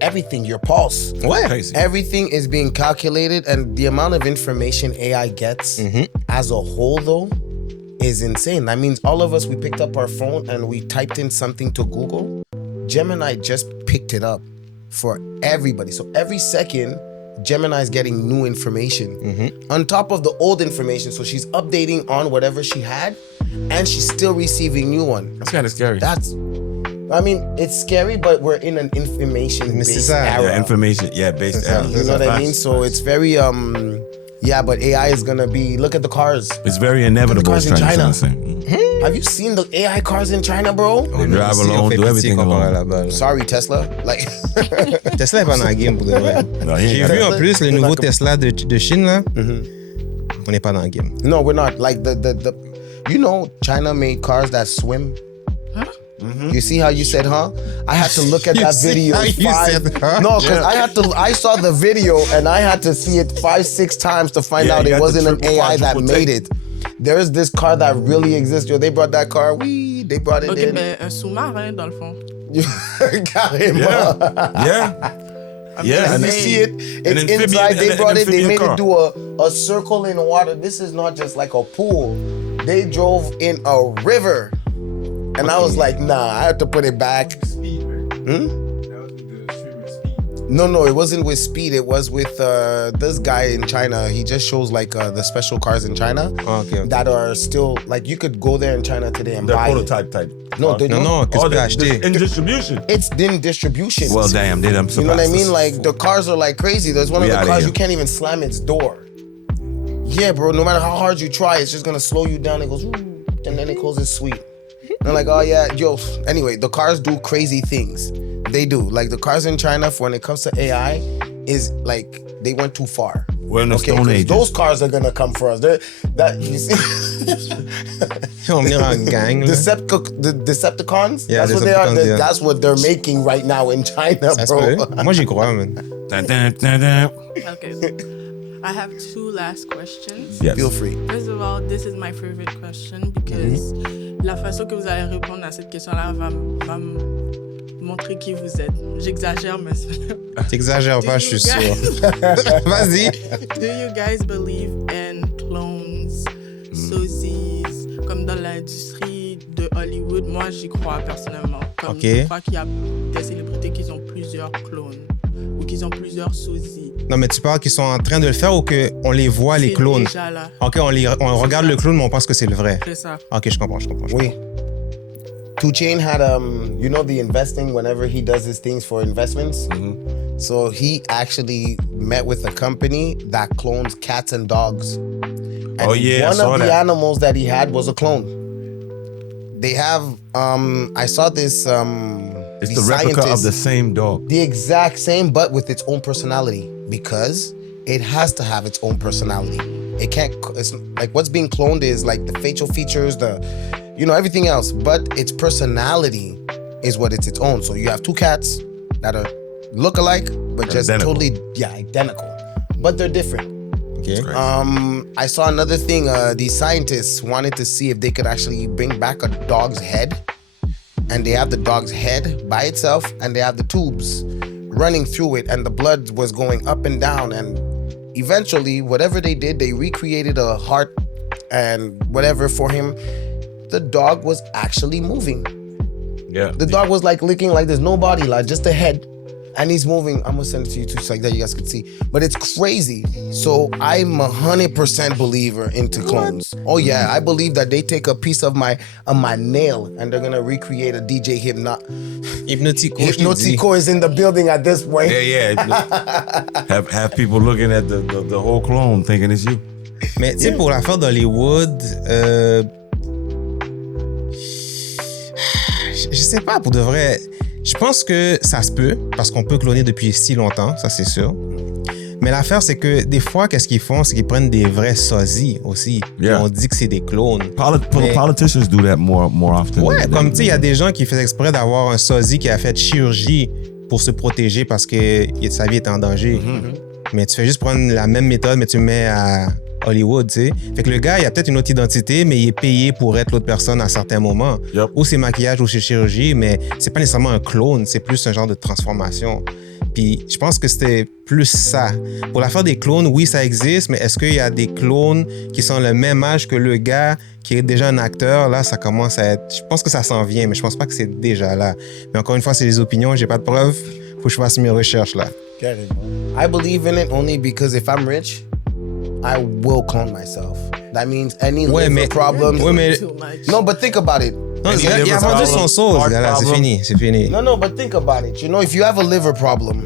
everything, your pulse. Ouais. Crazy. Everything is being calculated, and the amount of information AI gets as a whole, though, is insane. That means all of us, we picked up our phone and we typed in something to Google. Gemini just picked it up for everybody. So every second, Gemini is getting new information on top of the old information. So she's updating on whatever she had, and she's still receiving new one. That's kind of scary. I mean, it's scary, but we're in an Mais c'est information-based ça. era. Yeah, information. Yeah, based. That's how- era. You know what I Facts, mean? So facts. it's very yeah, but AI is gonna be, look at the cars. It's very inevitable. cars in trying to China. say. Have you seen the AI cars in China, bro? They drive Ici, on alone, fait do pitié everything comparé alone. là-bas, là. Sorry, Tesla. Like Tesla est pas dans la game pour de vrai. No, he ain't J'ai got vu it. en plus le nouveau Tesla de Chine, là. On n'est pas dans la game. no, we're not. Like the you know, China made cars that swim. You see how you said, huh? I had to look at You that see video how you said, huh? No, because I saw the video and I had to see it 5-6 times to find Yeah, out you it had wasn't the an triple, AI that quadruple made take. it. There is this car that really exists. Yo, they brought that car. They brought it Ok, in. ben un sous-marin dans le fond. Carrément. Yeah. Yeah. And you see it, an it's amphibian- inside. They an brought it, they amphibian made car. it do a circle in water. This is not just like a pool. They drove in a river. And I was like, nah, I have to put it back. Speed, right? That was with the streamer speed. No, it wasn't with speed. It was with this guy in China. He just shows like the special cars in China Okay. that are still like you could go there in China today and They're buy prototype type. No, they don't. Non, qu'est-ce que tu peux acheter? In distribution. It's in distribution. Well, damn, they done You know what I surpassed mean? us. Like the cars are like crazy. There's one of We the outta cars here. you can't even slam its door. Yeah, bro. No matter how hard you try, it's just gonna slow you down. It goes, "Ooh," and then it closes sweet. And I'm like, oh yeah, yo. Anyway, the cars do crazy things. They do. Like the cars in China, for when it comes to AI, is like they went too far. We're in the Stone 'cause Age. those cars are gonna come for us. That you see, On venir en gang. là. the Decepticons. Yeah, that's what they are. Decepticons, yeah. That's what they're making right now in China, Ça se bro. peut. Moi, j'y crois, man. Dun, dun, dun, dun. Okay, so I have 2 last questions. Yes. Feel free. First of all, this is my favorite question because la façon que vous allez répondre à cette question-là va me montrer qui vous êtes. J'exagère, mais T'exagères pas, je suis sûr. Vas-y. Do you guys believe in clones, sosies, comme dans l'industrie de Hollywood? Moi, j'y crois personnellement. Comme Ok. je crois qu'il y a des célébrités qui ont plusieurs clones ou qui ont plusieurs sosies. Non, mais tu parles qu'ils sont en train de le faire ou qu'on les voit, les C'est clones? déjà là. OK, on regarde le clone, mais on pense que c'est le vrai. C'est ça. OK, je comprends. Oui. 2 Chainz had you know the investing whenever he does his things for investments. So he actually met with a company that clones cats and dogs. And Oh, yeah, I one saw of the that. animals that he had was a clone. They have I saw this It's the replica of the same dog. the exact same but with its own personality because it has to have its own personality. It can't it's like what's being cloned is like the facial features, everything else, but its personality is what it's its own. So you have 2 cats that are look alike but just Identical. totally identical, but they're different. OK. I saw another thing. These scientists wanted to see if they could actually bring back a dog's head, and they have the dog's head by itself, and they have the tubes running through it, and the blood was going up and down, and eventually, whatever they did, they recreated a heart and whatever for him. The dog was actually moving. Yeah. The dog was like licking like there's no body, like just a head. And he's moving. I'm gonna send it to you too, so like that you guys can see. But it's crazy. So I'm 100% believer into clones. Oh yeah, I believe that they take a piece of my nail and they're gonna recreate a DJ Hypnotico, je t'ai dit. Hypnotico is in the building at this point. Yeah. have people looking at the whole clone thinking it's you. Mais tu sais, pour l'affaire d'Hollywood, je sais pas, pour de vrai, je pense que ça se peut, parce qu'on peut cloner depuis si longtemps, ça c'est sûr. Mais l'affaire, c'est que des fois, qu'est-ce qu'ils font, c'est qu'ils prennent des vrais sosies aussi. Yeah. Et on dit que c'est des clones. Mais- Politicians do that more often. Ouais, comme tu sais, il y a des gens qui font exprès d'avoir un sosie qui a fait chirurgie pour se protéger parce que sa vie est en danger. Mais tu fais juste prendre la même méthode, mais tu le mets à Hollywood, tu sais. Fait que le gars, il a peut-être une autre identité, mais il est payé pour être l'autre personne à certains moments. Yep. Ou c'est maquillage ou c'est chirurgie, mais c'est pas nécessairement un clone, c'est plus un genre de transformation. Puis je pense que c'était plus ça. Pour l'affaire des clones, oui, ça existe, mais est-ce qu'il y a des clones qui sont le même âge que le gars qui est déjà un acteur? Là, ça commence à être... Je pense que ça s'en vient, mais je pense pas que c'est déjà là. Mais encore une fois, c'est des opinions, j'ai pas de preuves. Faut que je fasse mes recherches là. Get it. I believe in it only because if I'm rich, I will clone myself. That means any Ouais, liver mais- problems. Ouais, mais... Too much. No, but think about it. Non, il a liver vendu problem, son sauce, heart gars-là. C'est problem. fini, c'est fini. No, but think about it. You know, if you have a liver problem,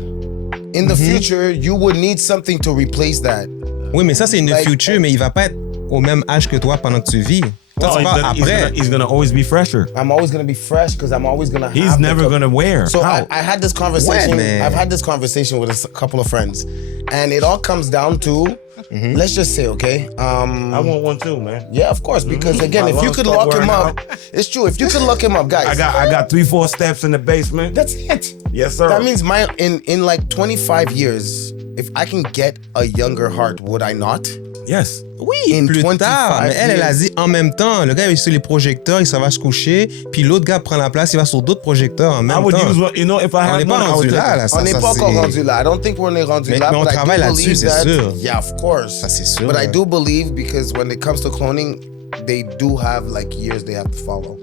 in the future, you would need something to replace that. Oui, mais ça, c'est une Like- future, mais il va pas être au même âge que toi pendant que tu vis. Toi, tu parles après. He's gonna always be fresher. I'm always gonna be fresh because I'm always gonna He's have never gonna wear. So How? I had this conversation. Ouais, mais- I've had this conversation with couple of friends, and it all comes down to, let's just say, okay, I want one too, man. yeah, of course, because again, My if you lungs could start lock him wearing up, it's true. If you could lock him up, guys, I got 3-4 steps in the basement. that's it. Yes, sir. That means in like 25 years, if I can get a younger heart, would I not? Yes. Oui, In plus 25 tard. Mais elle a years. dit en même temps. Le gars, il est sur les projecteurs, il s'en va se coucher. Puis l'autre gars prend la place, il va sur d'autres projecteurs en I même would temps. use one. You know, if I On had n'est pas money, I rendu would là, take là. it. Ça, On n'est ça, pas encore c'est- rendu là. I don't think on est rendu Mais- là. mais on but I do travaille là-dessus, believe c'est that- sûr. Yeah, of course. Ça, c'est sûr. But I do believe because when it comes to cloning, they do have like years they have to follow.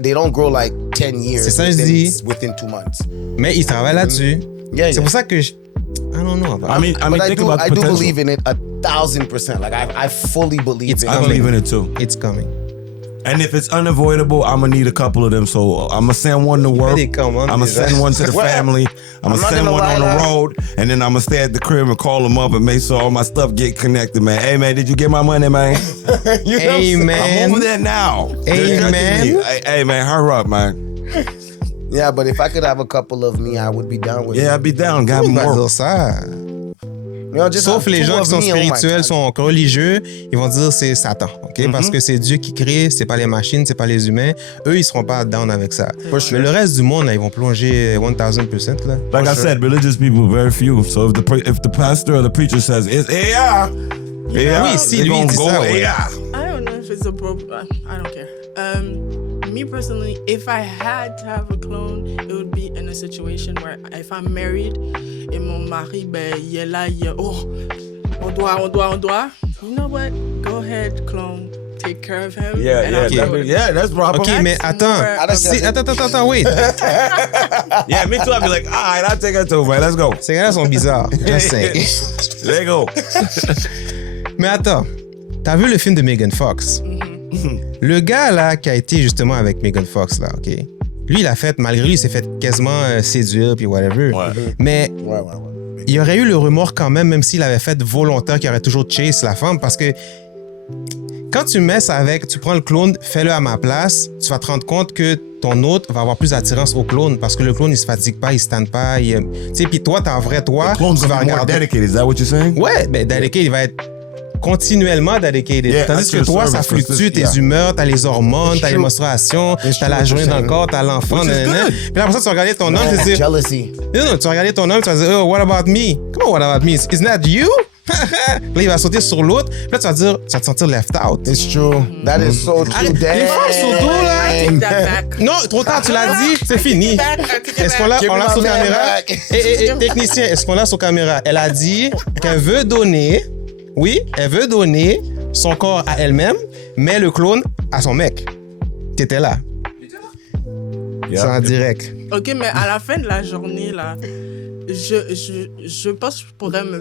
They don't grow like 10 years C'est ça, je within, dis. within 2 months. Mais il travaille là-dessus. Yeah, C'est pour ça que I don't know. I mean, But I think do, about the I do potential. believe in it 1,000%. Like I fully believe It's in I it. believe in it too. It's coming. And if it's unavoidable, I'm gonna need a couple of them. So I'm gonna send one to work. They come on, I'm gonna déjà. send one to the Well, family. I'm I'm gonna not send gonna one lie on the now. road, and then I'm gonna stay at the crib and call them up and make sure all my stuff get connected, man. Hey, man, did you get my money, man? You know what I'm saying? I'm Amen. over there now. Amen. Hey, man, hurry up, man. Yeah, but if I could have a couple of me, I would be down with it. Yeah, I'd be down. Got On va more. dire ça. You know, just Sauf have les two gens of qui sont me, oh my spirituels, God. sont religieux, ils vont dire c'est Satan, ok? Parce que c'est Dieu qui crée, c'est pas les machines, c'est pas les humains. Eux, ils seront pas down avec ça. Mais le reste du monde, là, ils vont plonger 1000% là. Like I said, religious people, very few. So if the pastor or the preacher says it's AI, Oui, si they're lui, il gonna dit go ça, ouais. AI. I don't know if it's a problem. I don't care. Me personally, if I had to have a clone, it would be in a situation where if I'm married et mon mari, ben, il est là, il est, oh, on doit. You know what? Go ahead, clone. Take care of him. Yeah, and yeah, I'll Okay. deal with it. yeah, that's proper. Ok, mais attends. Attends, wait. Yeah, me too. I'd be like, all right, I'll take that too, man. Let's go. Ces gars-là sont bizarres. Just saying. There you go. Mais attends, t'as vu le film de Megan Fox? Le gars là qui a été justement avec Megan Fox là, ok? Lui, il a fait, malgré lui, il s'est fait quasiment séduire puis whatever. Ouais. Mais Ouais. il y aurait eu le remords quand même s'il avait fait volontaire, qu'il aurait toujours chase la femme, parce que quand tu mets ça avec, tu prends le clone, fais-le à ma place, tu vas te rendre compte que ton autre va avoir plus d'attirance au clone, parce que le clone, il se fatigue pas, il se tanne pas, tu sais, puis toi, t'as un vrai toi, Clone's tu vas gonna be more regarder. dedicated. Is that what you're saying? Ouais, ben dedicated, il va être continuellement dedicated. Yeah, Tandis that's que your toi, ça service, fluctue, tes yeah. humeurs, t'as les hormones, t'as les true. menstruations, It's t'as true la what journée you're dans le saying. corps, t'as l'enfant, Which is nanana. good. Puis après ça, tu vas regarder ton homme, tu vas dire, Jealousy. non, tu vas regarder ton homme, tu vas dire, oh, what about me? Comment what about me? Isn't that you? Là, il va sauter sur l'autre, puis là, tu vas dire, tu vas te sentir left out. It's true. That is so true. Arrête, les femmes sont dos, là. I take that back. Non, trop tard, tu l'as dit, c'est fini. Est-ce qu'on l'a Give on me l'a my sur man caméra? back. Technicien, est-ce qu'on l'a sur caméra? Elle a dit qu'elle veut donner, oui, elle veut donner son corps à elle-même, mais le clone à son mec. T'étais là. C'est en direct. Ok, mais à la fin de la journée, là, je pense que je pourrais me...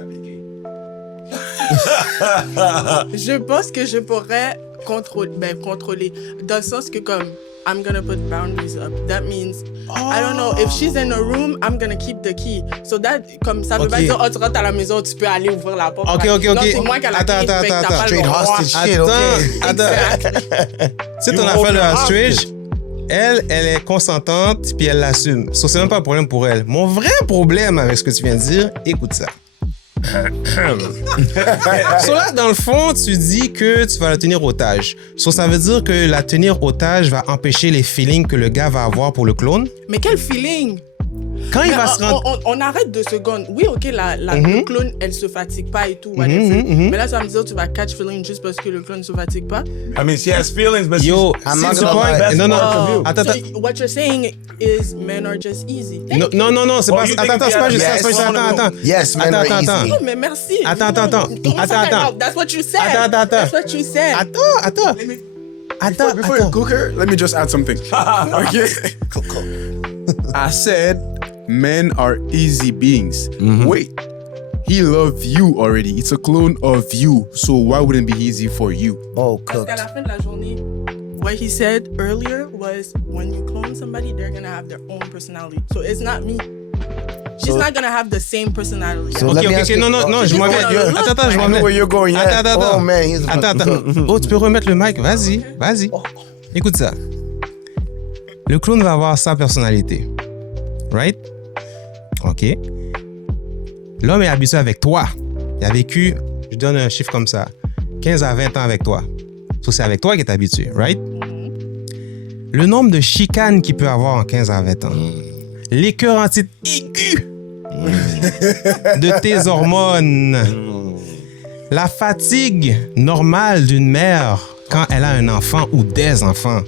je pense que je pourrais contrôler. Dans le sens que comme, I'm gonna put boundaries up. That means, I don't know, if she's in a room, I'm gonna keep the key. So that, comme ça veut pas Ok. dire, oh, tu rentres à la maison, tu peux aller ouvrir la porte. Ok, Non, ok. c'est moi qui ai la Attends, clé, attends, fait que t'as attends. pas le Straight droit. hostage shit, okay? Attends. C'est ton You affaire hold de her hostage. Elle est consentante, puis elle l'assume. So, c'est même pas un problème pour elle. Mon vrai problème avec ce que tu viens de dire, écoute ça. So là, dans le fond, tu dis que tu vas la tenir otage. So, ça veut dire que la tenir otage va empêcher les feelings que le gars va avoir pour le clone. Mais quel feeling! Quand il Mais va se rendre... on arrête 2 secondes. Oui, ok, le clone, elle se fatigue pas et tout, whatever. Mais là, tu vas me dire, tu vas catch feeling juste parce que le clone se fatigue pas. I mean, she has feelings, but Yo, I'm c'est not ce gonna point. lie. Non, non, Oh, attends, so attends. what you're saying is men are just easy. Non, c'est Oh, pas... you think Attends, if c'est pas you juste had ça. a C'est pas juste ça. Attends. Yes, men are easy. Oh, mais merci. Attends. Comment ça, Attends. no, that's what you said. Attends. That's what you said. Attends. Before you cook her, let me just add something. Okay. I said men are easy beings. Wait, he loved you already. It's a clone of you. So why wouldn't it be easy for you? Oh, Parce cooked. qu'à la fin de la journée, what he said earlier was when you clone somebody, they're gonna have their own personality. So it's not me. She's not gonna have the same personality. So Ok, let me ask you- non, je m'en vais. Yeah. Attends, je I m'en know vais. where you're going. Yeah. Attends. Oh man, he's Attends. Oh, tu peux remettre le mic. Vas-y. Écoute ça. Le clone va avoir sa personnalité. Right? OK. L'homme est habitué avec toi. Il a vécu, je donne un chiffre comme ça, 15 à 20 ans avec toi. So, c'est avec toi qu'il est habitué, right? Le nombre de chicanes qu'il peut avoir en 15 à 20 ans. L'écœurantite aiguë de tes hormones. La fatigue normale d'une mère quand elle a un enfant ou des enfants.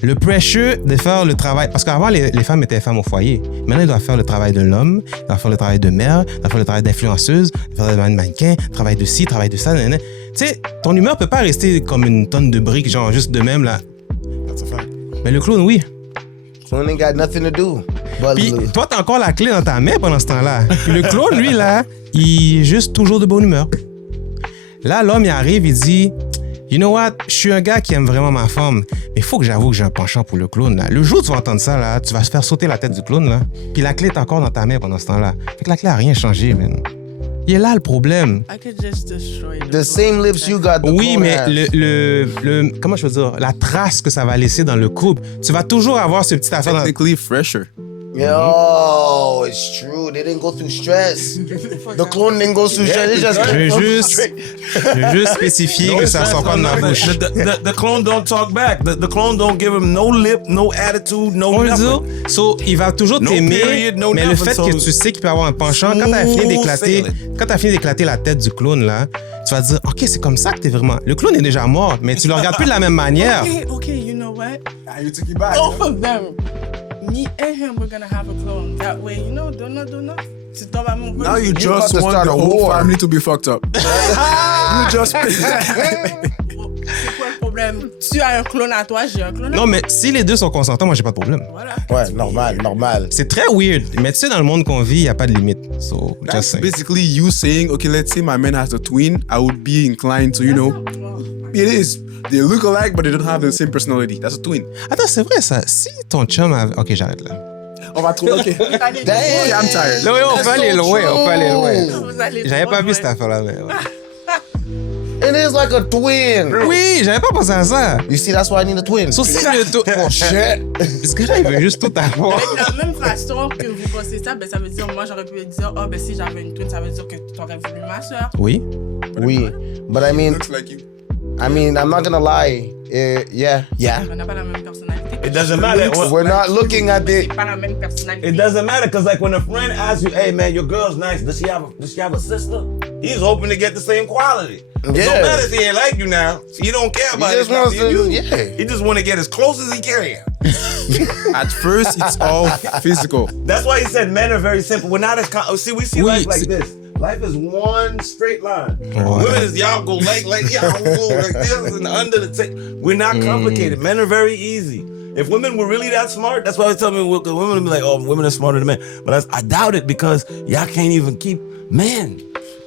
Le pressure de faire le travail. Parce qu'avant, les femmes étaient femmes au foyer. Maintenant, elles doivent faire le travail de l'homme, elles doivent faire le travail de mère, elles doivent faire le travail d'influenceuse, elles doivent faire le travail de mannequin, travail de ci, travail de ça. Nanana. Tu sais, ton humeur peut pas rester comme une tonne de briques, genre juste de même, là. that's a fact. Mais le clone, oui. Clone ain't got nothing to do. Puis toi, t'as encore la clé dans ta main pendant ce temps-là. Puis le clone, lui, là, il est juste toujours de bonne humeur. Là, l'homme, il arrive, il dit... You know what? Je suis un gars qui aime vraiment ma femme, mais il faut que j'avoue que j'ai un penchant pour le clown. Là. Le jour où tu vas entendre ça, là, tu vas se faire sauter la tête du clown, là. Puis la clé est encore dans ta main pendant ce temps-là. Fait que la clé a rien changé, man. Il est là le problème. I could just destroy The same lips you got. The Oui, clone mais has. comment je veux dire? La trace que ça va laisser dans le couple. Tu vas toujours avoir ce petit affaire dans... Technically fresher. Yo, it's true. They didn't go through stress. The clone didn't go through stress. They just Je veux juste spécifier que ça sort pas de ma bouche. The clone don't talk back. The clone don't give him no lip, no attitude, no On le nothing. dit. So, il va toujours No t'aimer, period, no mais le nothing, fait so- que tu sais qu'il peut avoir un penchant, quand t'as fini d'éclater la tête du clown, là, tu vas te dire, OK, c'est comme ça que t'es vraiment... Le clown est déjà mort, mais tu le regardes plus de la même manière. Okay, you know what? Ah, you took it back. Both of them. Me and him, we're gonna have a clone. That way, you know, don't know. Tu tombes amoureux. Now you about just to want start the a whole war. family to be fucked up. You just... C'est quoi le problème? Tu as un clone à toi, j'ai un clone à Non, mais si les deux sont consentants, moi, j'ai pas de problème. Voilà. Ouais, normal. C'est très weird, mais tu sais, dans le monde qu'on vit, il n'y a pas de limite. So, just That's saying. basically you saying, okay, let's say my man has a twin. I would be inclined to, you know, it is. They look alike, but they don't have the same personality. That's a twin. Attends, c'est vrai, ça. Si ton chum avait... OK, j'arrête là. On va trouver, okay. Allez, Damn. Okay, I'm tired. Non, oui, on peut aller loin, on peut aller loin. vous allez J'avais trop pas vu loin. cette affaire-là, mais... ouais. It is like a twin. Oui, j'avais pas pensé à ça. You see, that's why I need a twin. So, si le tout... Oh, shit. Ce gars-là, il veut juste tout avoir. Avec la même façon que vous pensez ça, ben ça veut dire, moi j'aurais pu dire, oh ben si j'avais une twin, ça veut dire que tu aurais voulu ma soeur. Oui. Oui, but I mean, Looks like you. I'm not gonna lie. Yeah. On n'a pas la même personnalité. It doesn't matter. We're not looking at C'est it. pas la même personnalité. It doesn't matter because, like, when a friend asks you, "Hey, man, your girl's nice. Does she have a sister?" He's hoping to get the same quality. It Yeah. don't matter if he ain't like you now. He don't care about He just it. wants to, You. yeah. He just want to get as close as he can. At first, it's all physical. That's why he said men are very simple. We're not as see. We see Oui, life like c'est- this. Life is one straight line. Women is y'all go like y'all go like this and under the tape. We're not complicated. Men are very easy. If women were really that smart, that's why I tell me women would be like, oh, women are smarter than men. But I doubt it because y'all can't even keep men.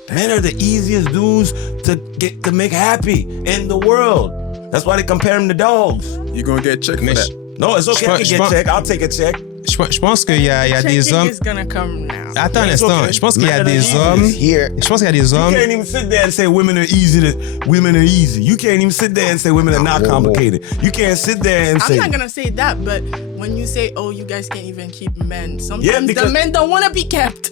Men are the easiest dudes to make happy in the world. That's why they compare them to dogs. You're gonna get checked for Mais that. No, it's okay. I can Je get pense- check. I'll take a check. Je pense qu'il y a des Checking hommes... is gonna come now. Attends un It's instant. okay. Je pense qu'il y a Men are des easy. hommes... Here. Je pense qu'il y a des You hommes... can't even sit there and say women are easy. You can't even sit there and say women are not complicated. You can't sit there and I'm say not gonna say that, but when you say, oh, you guys can't even keep men, sometimes Yeah, because- the men don't want to be kept.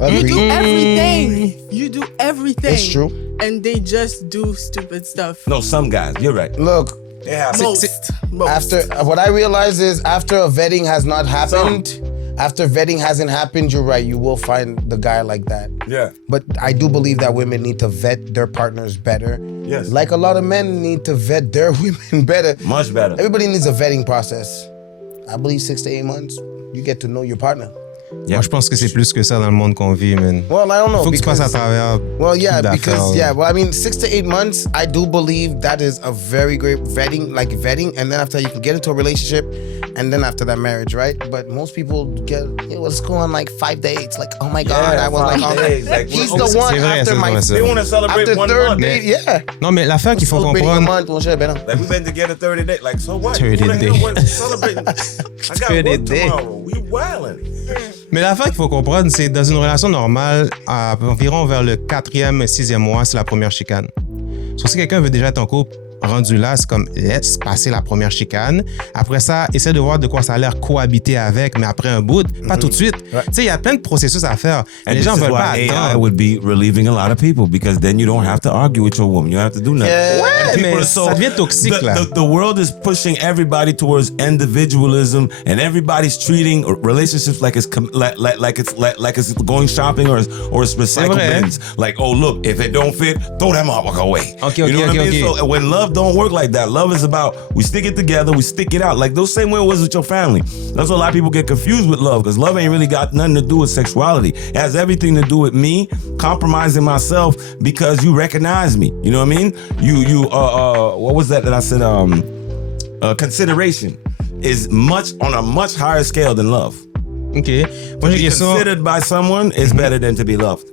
You Agreed. do everything. You do everything. It's true. And they just do stupid stuff. no. Some guys, you're right. Look, They have Most. after what I realize is after a vetting has not happened, after vetting hasn't happened, you're right. You will find the guy like that. yeah. But I do believe that women need to vet their partners better. Yes. Like a lot of men need to vet their women better. Much better. Everybody needs a vetting process. I believe 6 to 8 months, you get to know your partner. Moi, je pense que c'est plus que ça dans le monde qu'on vit, man. Well, I don't know. Faut que tu passes à travers... Well, yeah, d'affaires, because là. well, I mean, 6 to 8 months, I do believe that is a very great vetting, and then after you can get into a relationship, and then after that marriage, right? But most people get, let's go on like 5 dates, like, oh my God, Yeah, I was like, 5 oh, days, like, he's oh, the one c'est vrai, after c'est my vrai, c'est They want to celebrate after one third month. date, yeah. Non, mais l'affaire qu'il faut Celebrating a comprendre... month, mon cher, ben non. Like we've been together 30 days. Like so what? 30 Who the hell days. was celebrating? I got 30 work days. tomorrow. We wildin'. Mais l'affaire qu'il faut comprendre, c'est dans une relation normale, à environ vers le 4e, 6e mois, c'est la première chicane. Sauf si quelqu'un veut déjà être en couple, rendu là, c'est comme laisse passer la première chicane. Après ça, essaie de voir de quoi ça a l'air cohabiter avec, mais après un bout, pas tout de suite. Tu sais, il y a plein de processus à faire. And Les this gens is veulent pas why AI attendre. would be relieving a lot of people because then you don't have to argue with your woman. You don't have to do nothing. Yeah. Ouais, And people mais are so- ça devient toxique, the, là. the world is pushing everybody towards individualism, and everybody's treating relationships like it's like it's going shopping or it's recycle vrai. bins. Like, oh look, if it don't fit, throw that motherfucker away. Okay, you know what I mean? okay. So when love don't work like that, love is about we stick it together, we stick it out. Like those same way it was with your family. That's why a lot of people get confused with love because love ain't really got nothing to do with sexuality. It has everything to do with me compromising myself because you recognize me. You know what I mean? You what was that I said? Consideration is on a much higher scale than love. OK. Moi, j'ai To une be question. considered by someone is better than to be loved.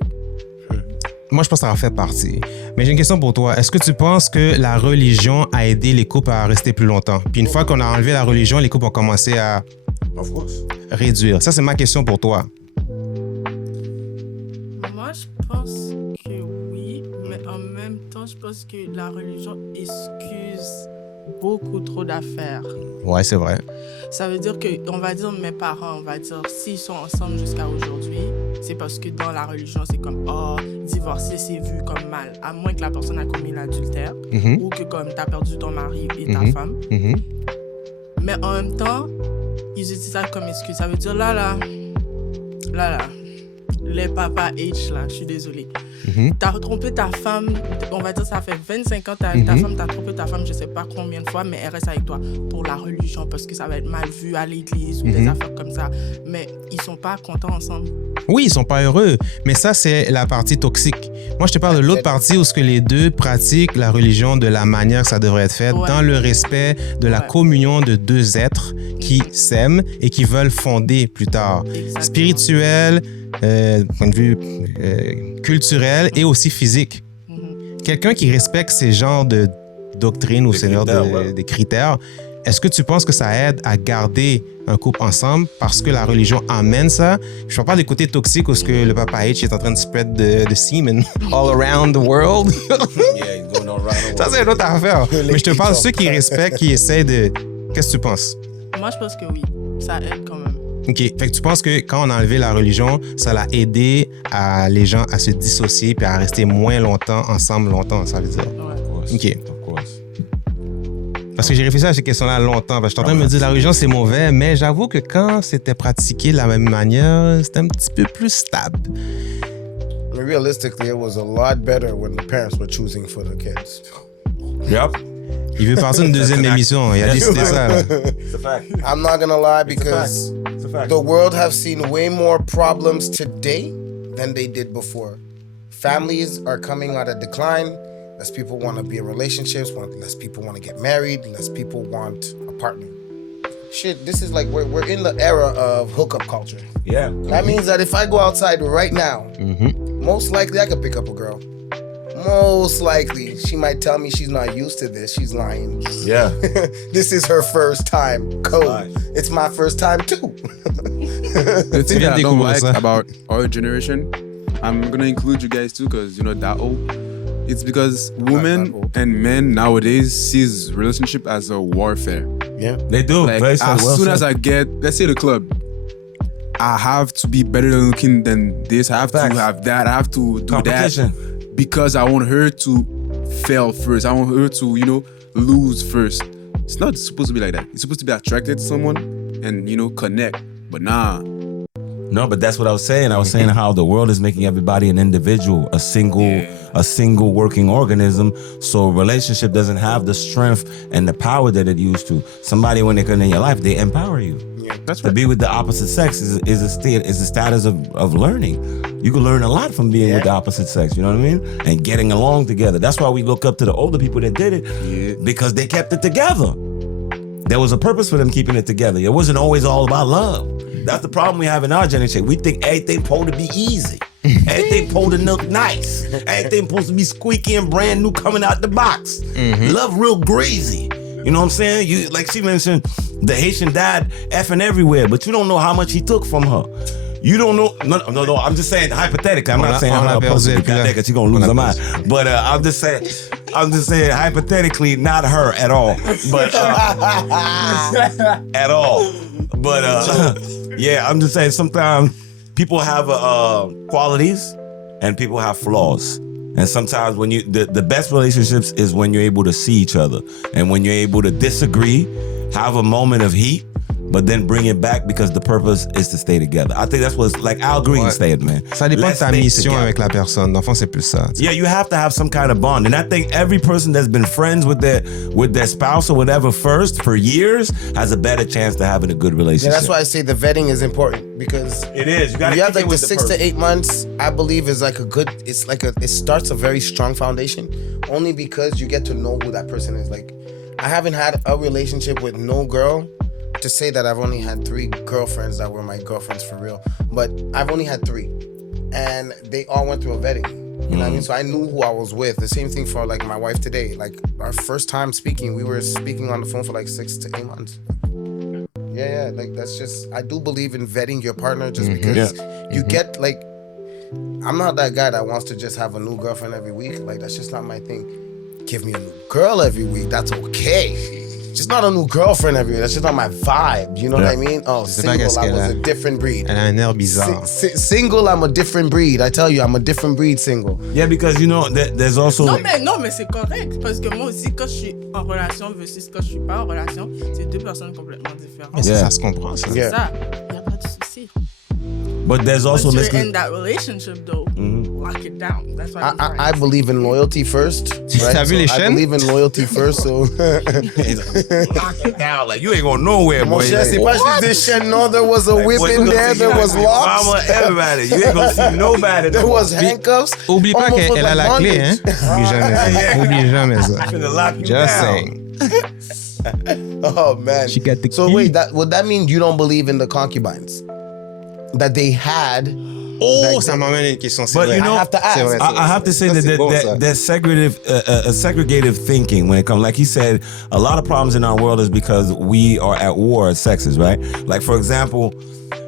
Moi, je pense que ça en fait partie. Mais j'ai une question pour toi. Est-ce que tu penses que la religion a aidé les couples à rester plus longtemps? Puis une fois qu'on a enlevé la religion, les couples ont commencé à Of course. réduire. Ça, c'est ma question pour toi. Moi, je pense que oui, mais en même temps, je pense que la religion excuse beaucoup trop d'affaires. Ouais, c'est vrai. Ça veut dire que, on va dire, mes parents, on va dire, s'ils sont ensemble jusqu'à aujourd'hui, c'est parce que dans la religion, c'est comme, oh, divorcer, c'est vu comme mal. À moins que la personne a commis l'adultère Mhm. ou que comme t'as perdu ton mari et ta Mhm. femme. Mhm. Mais en même temps, ils utilisent ça comme excuse. Ça veut dire, là, les papas H, là, je suis désolée. Mhm. T'as trompé ta femme, on va dire, ça fait 25 ans, ta femme, t'as trompé ta femme, je sais pas combien de fois, mais elle reste avec toi pour la religion, parce que ça va être mal vu à l'église ou des affaires comme ça. Mais ils sont pas contents ensemble. Oui, ils sont pas heureux, mais ça, c'est la partie toxique. Moi, je te parle de l'autre partie où ce que les deux pratiquent la religion de la manière que ça devrait être fait, Ouais. dans le respect de la Ouais. communion de deux êtres qui s'aiment et qui veulent fonder plus tard. Exactement. Spirituel, point de vue culturel et aussi physique. Mhm. Quelqu'un qui respecte ces genres de doctrines ou Des ces genres critères, ouais. des critères, est-ce que tu penses que ça aide à garder un couple ensemble parce que la religion amène ça? Je ne parle pas des côtés toxiques où ce que le papa H est en train de spread de semen all around the world. Yeah, he's going all around. Ça, c'est une autre affaire. Mais je te parle de ceux qui respectent, qui essaient de... Qu'est-ce que tu penses? Moi, je pense que oui, ça aide quand même. OK. Fait que tu penses que quand on a enlevé la religion, ça l'a aidé à les gens à se dissocier puis à rester moins longtemps ensemble, ça veut dire? Ouais. Of course. OK. Of course. Parce que j'ai réfléchi à ces questions-là longtemps. Parce que je suis en train de me dire la religion, c'est mauvais, mais j'avoue que quand c'était pratiqué de la même manière, c'était un petit peu plus stable. I mean, realistically, it was a lot better when the parents were choosing for the kids. Yep. Il veut partir d'une deuxième émission. Il a décidé ça. Là. It's a fact. I'm not gonna lie because It's a fact. the world have seen way more problems today than they did before. Families are coming out of decline. Less people want to be in relationships. Less people want to get married. Less people want a partner. Shit, this is like we're in the era of hookup culture. Yeah. That means that if I go outside right now, most likely I could pick up a girl. Most likely, she might tell me she's not used to this. She's lying. Yeah. This is her first time. Code. Right. It's my first time too. The thing that I don't découvrir like ça. about our generation, I'm gonna include you guys too, because you know that old. It's because women and men nowadays sees relationship as a warfare. Yeah. They do. Like Very as well soon said. as I get, let's say the club, I have to be better looking than this. I have Facts. to have that. I have to do Competition. that because I want her to fail first. I want her to, you know, lose first. It's not supposed to be like that. It's supposed to be attracted to someone and, you know, connect. But nah. No, but that's what I was saying. I was saying how the world is making everybody an individual, a single working organism. So a relationship doesn't have the strength and the power that it used to. Somebody, when they come in your life, they empower you. That's To right. be with the opposite sex is a status of learning. You can learn a lot from being with the opposite sex, you know what I mean? And getting along together. That's why we look up to the older people that did it, because they kept it together. There was a purpose for them keeping it together. It wasn't always all about love. That's the problem we have in our generation. We think everything supposed to be easy. Everything supposed to look nice. Everything supposed to be squeaky and brand new coming out the box. Love real greasy. You know what I'm saying? You, like she mentioned, the Haitian dad effing everywhere, but you don't know how much he took from her. You don't know. No. I'm just saying hypothetically. I'm not saying on her l'a supposed to be perdu, puis là, because she's gonna lose her mind. But I'm just saying hypothetically, not her at all. But at all. But yeah, I'm just saying sometimes people have qualities and people have flaws. And sometimes when the best relationships is when you're able to see each other and when you're able to disagree, have a moment of heat, but then bring it back because the purpose is to stay together. I think that's what like Al Green said, man. Ça dépend Let's de ta stay mission together. avec la personne. Dans le fond, c'est plus ça. Yeah, you have to have some kind of bond. And I think every person that's been friends with their spouse or whatever first for years has a better chance to having a good Yeah, relationship. that's why I say the vetting is important because it is. You got you have like the with 6 to 8 months, I believe is like a good, it starts a very strong foundation only because you get to know who that person is. Like I haven't had a relationship with no girl to say that I've only had 3 girlfriends that were my girlfriends for real, but I've only had 3, and they all went through a vetting. You know what I mean? So I knew who I was with. The same thing for like my wife today. Like our first time speaking, we were speaking on the phone for like 6 to 8 months. Yeah, like that's just, I do believe in vetting your partner just because you get like, I'm not that guy that wants to just have a new girlfriend every week. Like that's just not my thing. Give me a new girl every week, that's okay. Just not a new girlfriend every week, that's just not my vibe. You know what I mean? Oh, single, I was a different breed. Elle a un air bizarre. Single, I'm a different breed. I tell you, I'm a different breed single. Yeah, because you know there's also. Non mais c'est correct parce que moi aussi quand je suis en relation versus quand je suis pas en relation, c'est 2 personnes complètement différentes. Mais ça se comprend ça. C'est ça, y a pas de souci. But there's also Once you're in that relationship though, lock it down. That's why I believe in loyalty first. Right? T'as vu les I chaînes? believe in loyalty first, so. Lock it down, like you ain't going nowhere, Mon boy. cher, c'est pas juste des chaînes, non, there was a whip in there, there was locks. Mama, everybody. You ain't gonna see nobody. There was handcuffs. Oublie pas Almost qu'elle a like la clé, hein? bondage. Oublie jamais ça. Finna lock you Just down. saying. Oh man. She got the So key. wait, would that mean you don't believe in the concubines that they had? Oh, ça m'amène à une question. C'est But vrai. you know, I have to ask. C'est vrai, I have to say Ça, that c'est bon, ça. that segregative thinking when it comes, like he said, a lot of problems in our world is because we are at war as sexes, right? Like for example,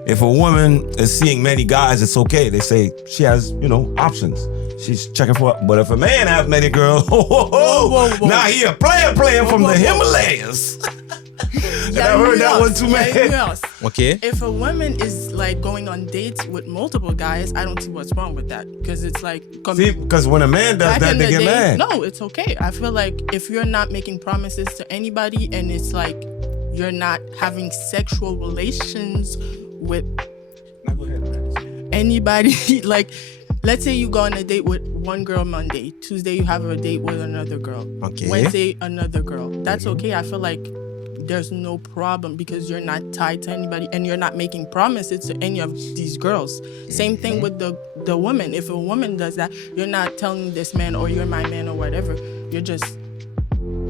if a woman is seeing many guys, it's okay. They say she has, options. She's checking for. But if a man has many girls, whoa. now he a player from the Himalayas. And I heard that one too, man. Okay. If a woman is like going on dates with multiple guys, I don't see what's wrong with that because it's like. See, because when a man does back that, in they the get day, mad. No, it's okay. I feel like if you're not making promises to anybody and it's like you're not having sexual relations with anybody, like let's say you go on a date with one girl Monday, Tuesday you have a date with another girl, Okay. Wednesday another girl. That's okay. I feel like there's no problem because you're not tied to anybody and you're not making promises to any of these girls. Same thing with the woman. If a woman does that, you're not telling this man or you're my man or whatever. You're just,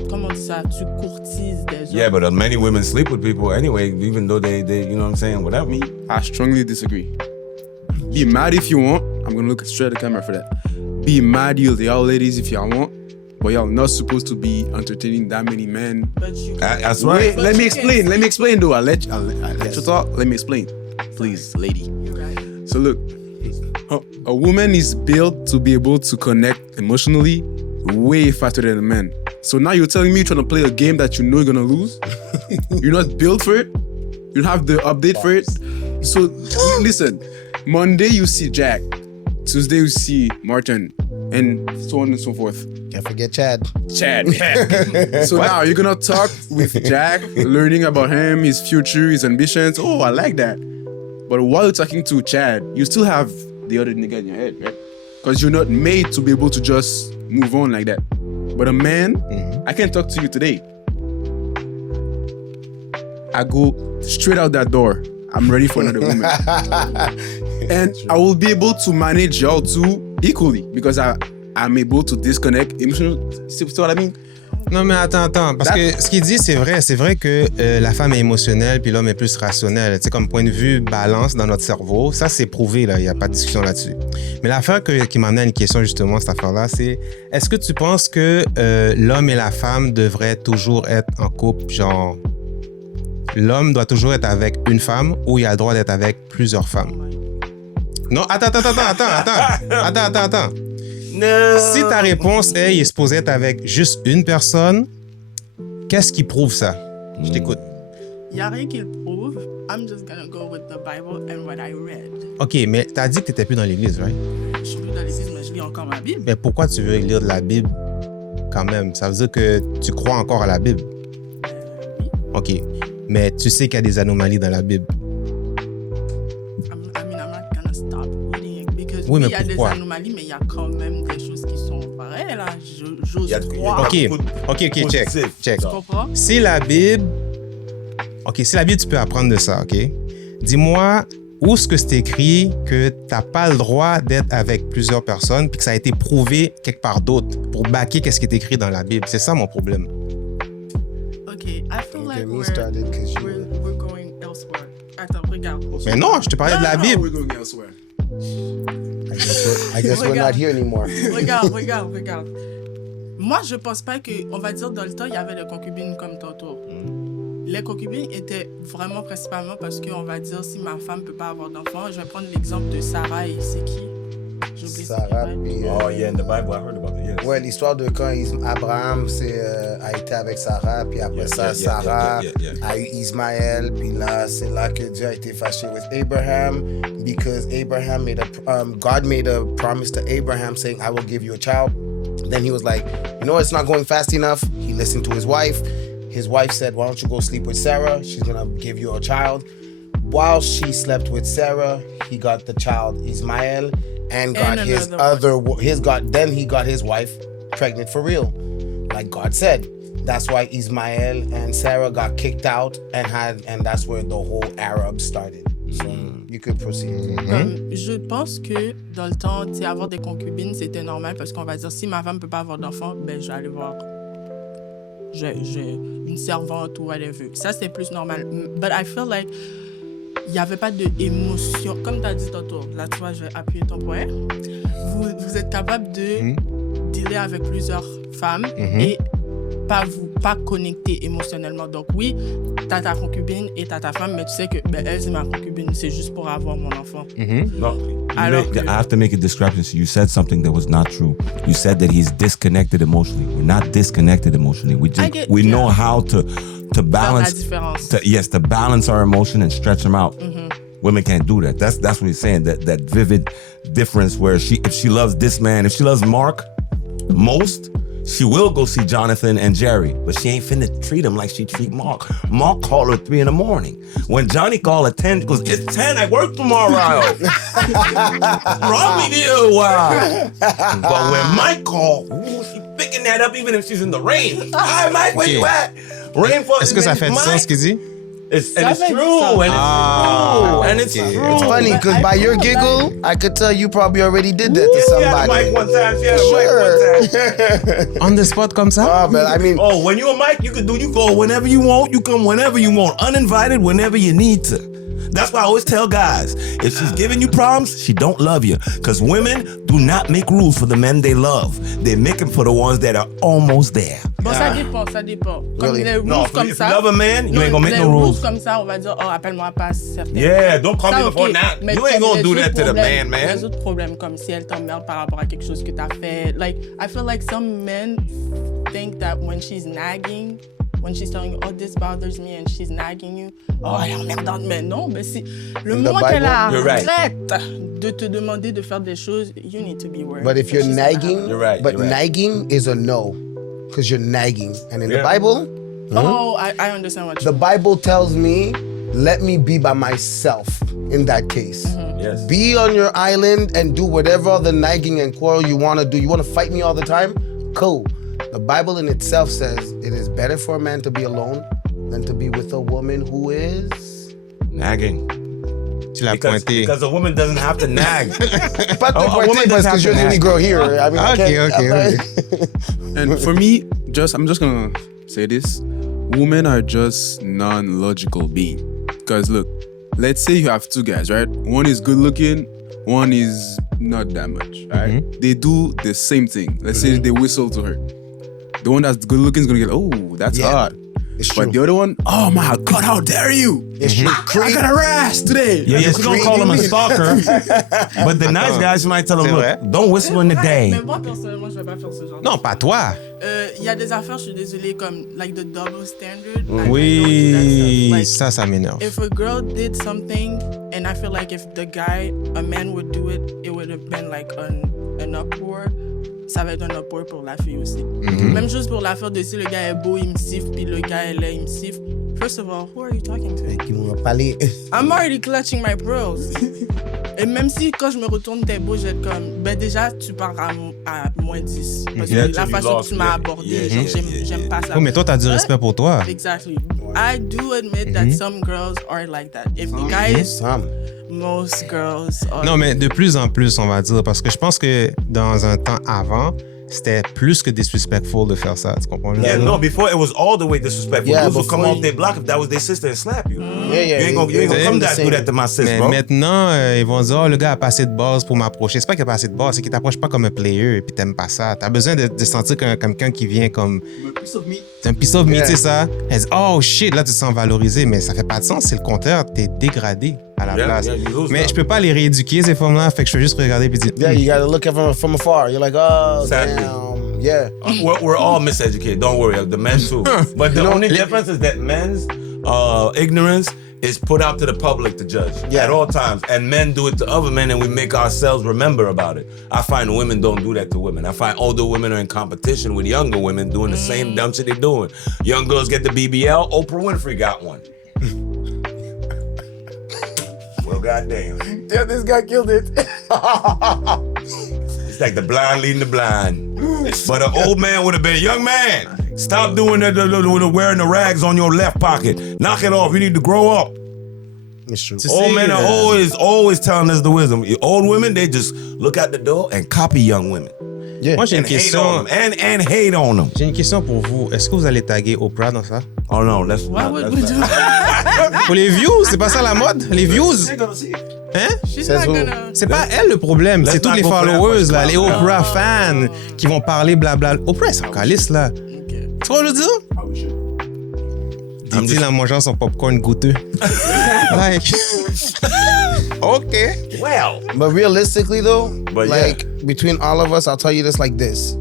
comment on dit ça, tu courtises des hommes. Yeah, but many women sleep with people anyway, even though they you know what I'm saying, whatever. I strongly disagree. Be mad if you want. I'm gonna look straight at the camera for that. Be mad, y'all ladies, if y'all want. But y'all not supposed to be entertaining that many men. But you That's right. Wait, let me you explain. can- Let me explain though. I'll let you talk. Let me explain. Please, lady. You're right. So look, a woman is built to be able to connect emotionally way faster than a man. So now you're telling me you're trying to play a game that you know you're gonna lose? You're not built for it? You don't have the update for it? So listen, Monday you see Jack, Tuesday you see Martin, and so on and so forth. Can't forget Chad. Chad. So now you're gonna talk with Jack, learning about him, his future, his ambitions. Oh, I like that. But while you're talking to Chad, you still have the other nigga in your head, right? Because you're not made to be able to just move on like that. But a man, I can talk to you today. I go straight out that door. I'm ready for another woman. And I will be able to manage y'all two equally because I'm able to disconnect emotional. See what I mean? Non, mais attends. Parce que ce qu'il dit, c'est vrai que la femme est émotionnelle puis l'homme est plus rationnel. Tu sais, comme point de vue balance dans notre cerveau, ça, c'est prouvé, là. Il n'y a pas de discussion là-dessus. Mais l'affaire qui m'amène à une question, justement, cette affaire-là, c'est est-ce que tu penses que l'homme et la femme devraient toujours être en couple, genre l'homme doit toujours être avec une femme ou il a le droit d'être avec plusieurs femmes? Non, attends. Si ta réponse est il est supposé être avec juste une personne, qu'est-ce qui prouve ça? Je t'écoute. Il n'y a rien qui le prouve. I'm just gonna go with the Bible and what I read. OK, mais t'as dit que t'étais plus dans l'église, right? Je suis plus dans l'église, mais je lis encore ma Bible. Mais pourquoi tu veux lire de la Bible quand même? Ça veut dire que tu crois encore à la Bible. Oui. OK, mais tu sais qu'il y a des anomalies dans la Bible. I'm not gonna stop reading it because Oui, mais il y a des pourquoi? anomalies, mais il y a quand même des choses qui sont pareilles, là. J'ose croire. OK, check. Tu comprends? Si la Bible, tu peux apprendre de ça, OK? Dis-moi où est-ce que c'est écrit que t'as pas le droit d'être avec plusieurs personnes puis que ça a été prouvé quelque part d'autre pour backer qu'est-ce qui est écrit dans la Bible. C'est ça mon problème. Okay, I feel like me started 'cause you- we're elsewhere. Attends, regarde. Mais non, je te parlais de la Bible. We're going elsewhere. I guess we're not here anymore. Regarde. Moi, je pense pas que, on va dire, dans le temps, il y avait les concubines comme tantôt. Les concubines étaient vraiment principalement parce qu'on va dire, si ma femme peut pas avoir d'enfant, je vais prendre l'exemple de Sarah et c'est qui? J'ai oublié son Sarah, nom. puis, Oh yeah, in the Bible, I heard about it. Yes. ouais, l'histoire de quand Abraham a été avec Sarah, puis après ça, Sarah a eu Ismaël, puis là, c'est là que Dieu a été fâché with Abraham, because Abraham God made a promise to Abraham saying, I will give you a child. Then he was like, you know, it's not going fast enough. He listened to his wife. His wife said, why don't you go sleep with Sarah? She's gonna give you a child. While she slept with Sarah, he got the child Ismael and got then he got his wife pregnant for real. Like God said. That's why Ismael and Sarah got kicked out and that's where the whole Arab started. So you could proceed. Je pense que dans le temps, tu sais, avoir des concubines, c'était normal parce qu'on va dire, si ma femme peut pas avoir d'enfant, ben je vais aller voir j'ai une servante ou whatever. Ça, c'est plus normal. But I feel like il n'y avait pas d'émotion. Comme tu as dit tantôt, là, tu vois, je vais appuyer ton point. Vous êtes capable de dealer avec plusieurs femmes et pas connecter émotionnellement. Donc oui, t'as ta concubine et t'as ta femme, mais tu sais que elle, c'est ma concubine, c'est juste pour avoir mon enfant. No, I have to make a discrepancy. You said something that was not true. You said that he's disconnected emotionally. We're not disconnected emotionally. We know how to balance. To balance our emotion and stretch them out. Women can't do that. That's what he's saying. That vivid difference where if she loves this man, if she loves Mark most, she will go see Jonathan and Jerry, but she ain't finna treat him like she treat Mark. Mark called her at 3 a.m. When Johnny called at 10, she goes, it's 10, I work tomorrow. Wrong with you? Wow. But when Mike called, she picking that up even if she's in the rain. Hi, Mike, where you at? Rainfall. Est-ce que ça fait du sens ce qu'il dit? It's true. And it's true. It's funny because by your giggle, I could tell you probably already did that to somebody. Mike one time. She had a mic one time. On the spot comme ça? Oh, but I mean, when you're a mic, you go whenever you want, you come whenever you want, uninvited whenever you need to. That's why I always tell guys, if she's giving you problems, she don't love you. Because women do not make rules for the men they love. They make them for the ones that are almost there. Bon, ça dépend. Comme Really? les rules comme if ça. you love a man, you ain't gonna make no rules. Les rules comme ça, on va dire, appelle-moi pas certaines. Yeah, don't call me Ça, before ok. now. Mais You ain't comme gonna les do that autres to the problèmes- man. Les autres problèmes, comme si elle t'emmerde par rapport à quelque chose que t'as fait. Like, I feel like some men think that when she's nagging, when she's telling you, oh, this bothers me, and she's nagging you, oh, elle est emmerdante. Mais non, mais si le moment qu'elle You're right. arrête de te demander de faire des choses, you need to be worried. but if you're She's not nagging, You're right, but you're right. nagging is a no because you're nagging. And in the Yeah. Bible, Oh, I understand what the you Bible tells me, let me be by myself in that case. Yes. Be on your island and do whatever other nagging and quarrel you want to do. You want to fight me all the time? Cool. The Bible in itself says it is better for a man to be alone than to be with a woman who is... Nagging. Tu l'as pointé. Because a woman doesn't have to nag. Pas a woman pointé parce doesn't que you're the have only to girl here. I mean, I can't- Okay. And for me, I'm just gonna say this: women are just non-logical beings. Because look, let's say you have two guys, right? One is good looking, one is not that much, right? They do the same thing. Let's say they whistle to her. The one that's good looking is gonna get, oh, that's Yeah. hot. It's But true. the other one, oh my God, how dare you? It's true. I got harassed today. Yeah, you don't call him a stalker. But the nice guys might tell him, C'est look, vrai. don't whistle in the day. Mais moi, personnellement, je vais pas faire ce genre de Non, pas toi. Il y a des affaires, je suis désolée, comme like the double standard. I don't do Oui, that stuff. Like, ça m'énerve. if a girl did something, and I feel like if a man would do it, it would have been like an uproar. Ça va être un uproar pour la fille aussi. Même chose pour l'affaire de si le gars est beau, il me siffle, puis le gars est laid, il me siffle. First of all, who are you talking to? Qui m'ont parlé. I'm already clutching my pearls. Et même si quand je me retourne, t'es beau, j'ai comme, ben déjà, tu pars à moins 10. Parce que Yeah, la you façon lost, que tu m'as yeah. abordé, Yeah, genre, yeah, j'aime pas ça. Oui, mais toi, t'as du respect pour toi. Exactly. I do admit that some girls are like that. If the guy is, Some. most girls are. Non, mais de plus en plus, on va dire, parce que je pense que dans un temps avant, c'était plus que disrespectful de faire ça. Tu comprends? Yeah, no, before it was all the way disrespectful. Yeah, Dudes would come before off their block if that was their sister and slap you. Yeah, You ain't gonna come that do that to my sis, Mais bro. maintenant, ils vont dire, oh, le gars a pas assez de base pour m'approcher. C'est pas qu'il a pas assez de base, c'est qu'il t'approche pas comme un player et puis t'aimes pas ça. T'as besoin de sentir comme quelqu'un qui vient comme. C'est un piece of meat, c'est ça. Elle dit, oh shit, là tu te sens valorisé, mais ça fait pas de sens, c'est le contraire, t'es dégradé à la place. Yeah, you lose Mais that. je peux pas les rééduquer, ces femmes-là, fait que je peux juste regarder et dire, Yeah, you gotta look at them from afar. You're like, oh, Sadly. damn. Yeah. We're all miseducated. Don't worry, the men too. But the only difference is that men's ignorance is put out to the public to judge at all times, and men do it to other men, and we make ourselves remember about it. I find women don't do that to women. I find older women are in competition with younger women doing the same dumb shit they're doing. Young girls get the BBL. Oprah Winfrey got one. Well, goddamn. Yeah, this guy killed it. It's like the blind leading the blind. But an old man would have been, young man, stop doing that, wearing the rags on your left pocket. Knock it off. You need to grow up. It's true. Old men are always telling us the wisdom. Old women, they just look out the door and copy young women. Yeah. moi j'ai une And hate question. on them. And hate on them. J'ai une question pour vous. Est-ce que vous allez taguer Oprah dans ça? Oh no, let's Why not. would Let's we not. do that? Pour les views, c'est pas ça la mode? Les views? Hein? She's Says not who? gonna. C'est pas elle le problème, Let's c'est toutes not les go for that followers, much là, les clout. Oprah fans qui vont parler blabla. Oprah, elle s'en calisse, là. Okay. Tu vois, je veux dire? Didi, là, mangeant son popcorn goûteux. Like, OK. Well, But realistically, though, But yeah. like between all of us, I'll tell you this like this: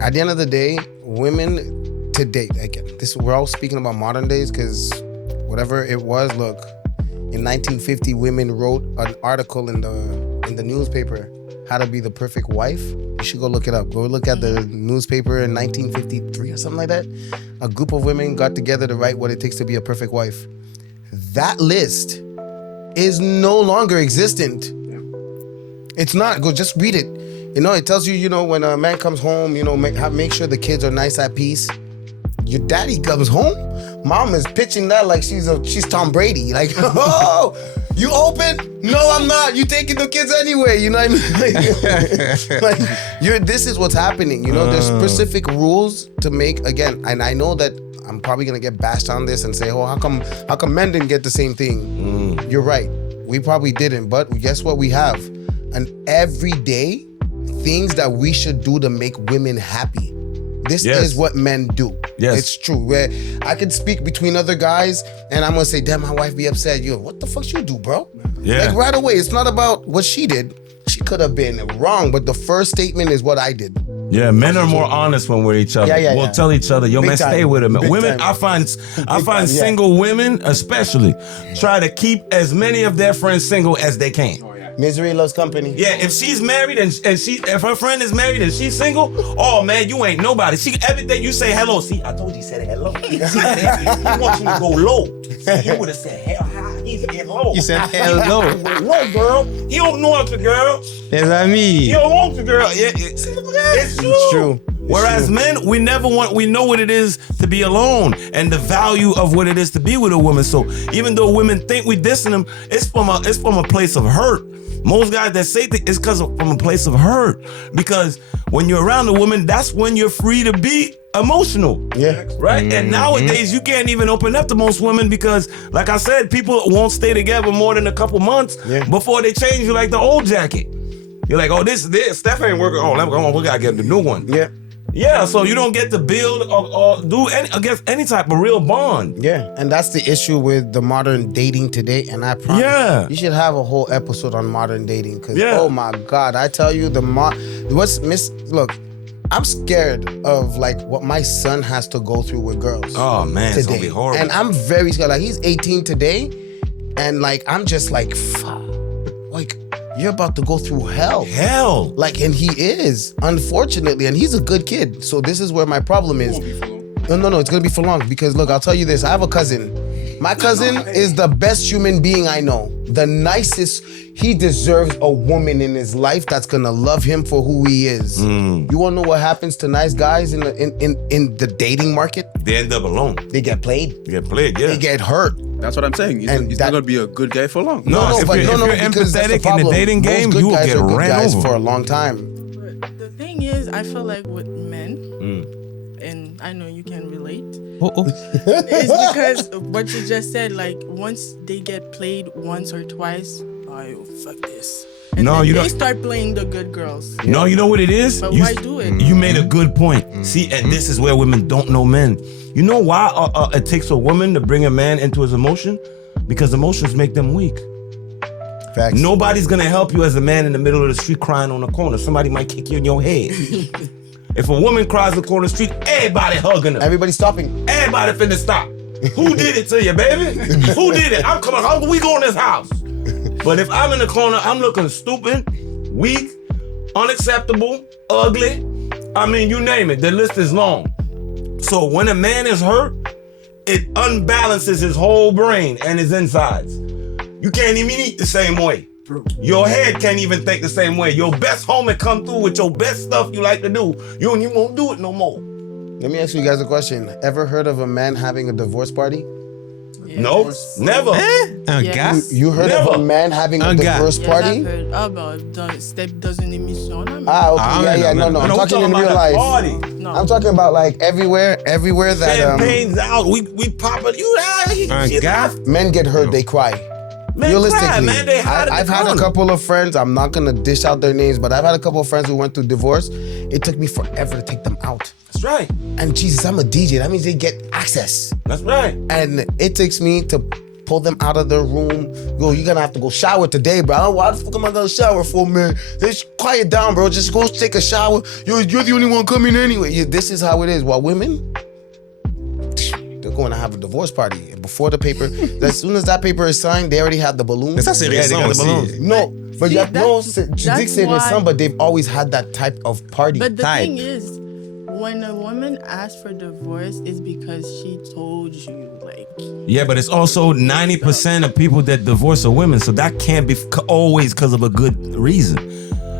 at the end of the day, women today, again, this we're all speaking about modern days because whatever it was, look, in 1950, women wrote an article in the newspaper how to be the perfect wife. You should go look it up. Go look at the newspaper in 1953 or something like that. A group of women got together to write what it takes to be a perfect wife. That list is no longer existent. It's not. Go just read it. You know, it tells you, you know, when a man comes home, you know, make sure the kids are nice at peace. Your daddy comes home, mom is pitching that like she's Tom Brady. Like, oh, you open? No, I'm not. You taking the kids anyway. You know what I mean? Like this is what's happening. You know, there's specific rules to make. Again, and I know that I'm probably gonna get bashed on this and say, oh, how come men didn't get the same thing? You're right. We probably didn't, but guess what we have? An everyday things that we should do to make women happy. This Yes. is what men do. Yes. It's true. Where I can speak between other guys and I'm gonna say, damn, my wife be upset. You, what the fuck you do, bro? Yeah. Like right away, it's not about what she did. She could have been wrong, but the first statement is what I did. yeah, men are more honest when we're with each other. Yeah, We'll yeah. tell each other, yo, Big man, time. stay with him. Big Women, time. I find time, yeah. single women, especially, try to keep as many of their friends single as they can. Misery loves company. Yeah, if she's married and if her friend is married and she's single, oh man, you ain't nobody. Everything you say hello. See, I told you said hello. See, he wants you to go low. See, you would have said hell high. He's getting low. You said hello. Low, girl. He don't want you, girl. Les amis. He don't want you, girl. Yeah, it's true. It's true. Whereas men, we know what it is to be alone and the value of what it is to be with a woman. So even though women think we dissing them, it's from a place of hurt. Most guys that say things, it's from a place of hurt. Because when you're around a woman, that's when you're free to be emotional. Yeah. Right? And nowadays, you can't even open up to most women because, like I said, people won't stay together more than a couple months before they change you like the old jacket. You're like, oh, this Steph ain't working. Oh, we gotta get the new one. Yeah. Yeah, so you don't get to build or do any type of real bond. Yeah, and that's the issue with the modern dating today. And I promise Yeah. you should have a whole episode on modern dating. Because, Yeah. oh my God, I tell you, look, I'm scared of like what my son has to go through with girls. Oh man, today. it's gonna be horrible. And I'm very scared. Like, he's 18 today. And like, I'm just like, fuck. Like, you're about to go through hell. Hell. Like, and he is, unfortunately, and he's a good kid. So this is where my problem is. No, it's gonna be for long because look, I'll tell you this. I have a cousin. My cousin is the best human being I know. The nicest. He deserves a woman in his life that's gonna love him for who he is. You wanna know what happens to nice guys in the dating market? They end up alone. They get played. They get played, yeah. They get hurt. That's what I'm saying. He's And not that- gonna be a good guy for long. No, if you're because that's empathetic in the problem. dating Most game, good you will guys get are good ran guys over. for a long time. But the thing is, I feel like with men, and I know you can relate, Oh. it's because what you just said, like once they get played once or twice, oh, fuck this. And No, then you they don't- start playing the good girls. No, you know what it is? But You- why do it? You made a good point. See, and this is where women don't know men. You know why it takes a woman to bring a man into his emotion? Because emotions make them weak. Facts. Nobody's gonna help you as a man in the middle of the street crying on the corner. Somebody might kick you in your head. If a woman cries on the corner of the street, everybody hugging her. Everybody stopping. Everybody finna stop. Who did it to you, baby? Who did it? I'm coming home. We go in this house. But if I'm in the corner, I'm looking stupid, weak, unacceptable, ugly. I mean, you name it. The list is long. So when a man is hurt, it unbalances his whole brain and his insides. You can't even eat the same way. Your head can't even think the same way. Your best homie come through with your best stuff you like to do. You don't even want to do it no more. Let me ask you guys a question. Ever heard of a man having a divorce party? Yes. No, never. Un Yes. gars? You heard Never. of a man having a Un gars. divorce Yes, party? I've heard. Ah, bah, dans une émission là. mais- Ah, okay, Ah, yeah, no, no. I'm No, we talking in about real the life. party. No. I'm talking about like everywhere that Champagne's out. We pop it. You Un gars? men get hurt, they cry. Man, Realistically, cry, man. They hide in the I've had a corner. couple of friends. I'm not gonna dish out their names, but I've had a couple of friends who went through divorce. It took me forever to take them out. That's right. And Jesus, I'm a DJ. That means they get access. That's right. And it takes me to pull them out of their room. Go, you're gonna have to go shower today, bro. Why the fuck am I gonna shower for, man? Just quiet down, bro. Just go take a shower. You're the only one coming anyway. Yeah, this is how it is. While women, they're going to have a divorce party before the paper. As soon as that paper is signed, they already have the balloons. Mais ça, c'est Yeah, they récent got the aussi. balloons. No, but See, you have, no, tu dis que that's c'est récent, why- but they've always had that type of party. But the Type. thing is, when a woman asks for divorce, it's because she told you, like, Yeah, but it's also 90% of people that divorce are women, so that can't be always because of a good reason.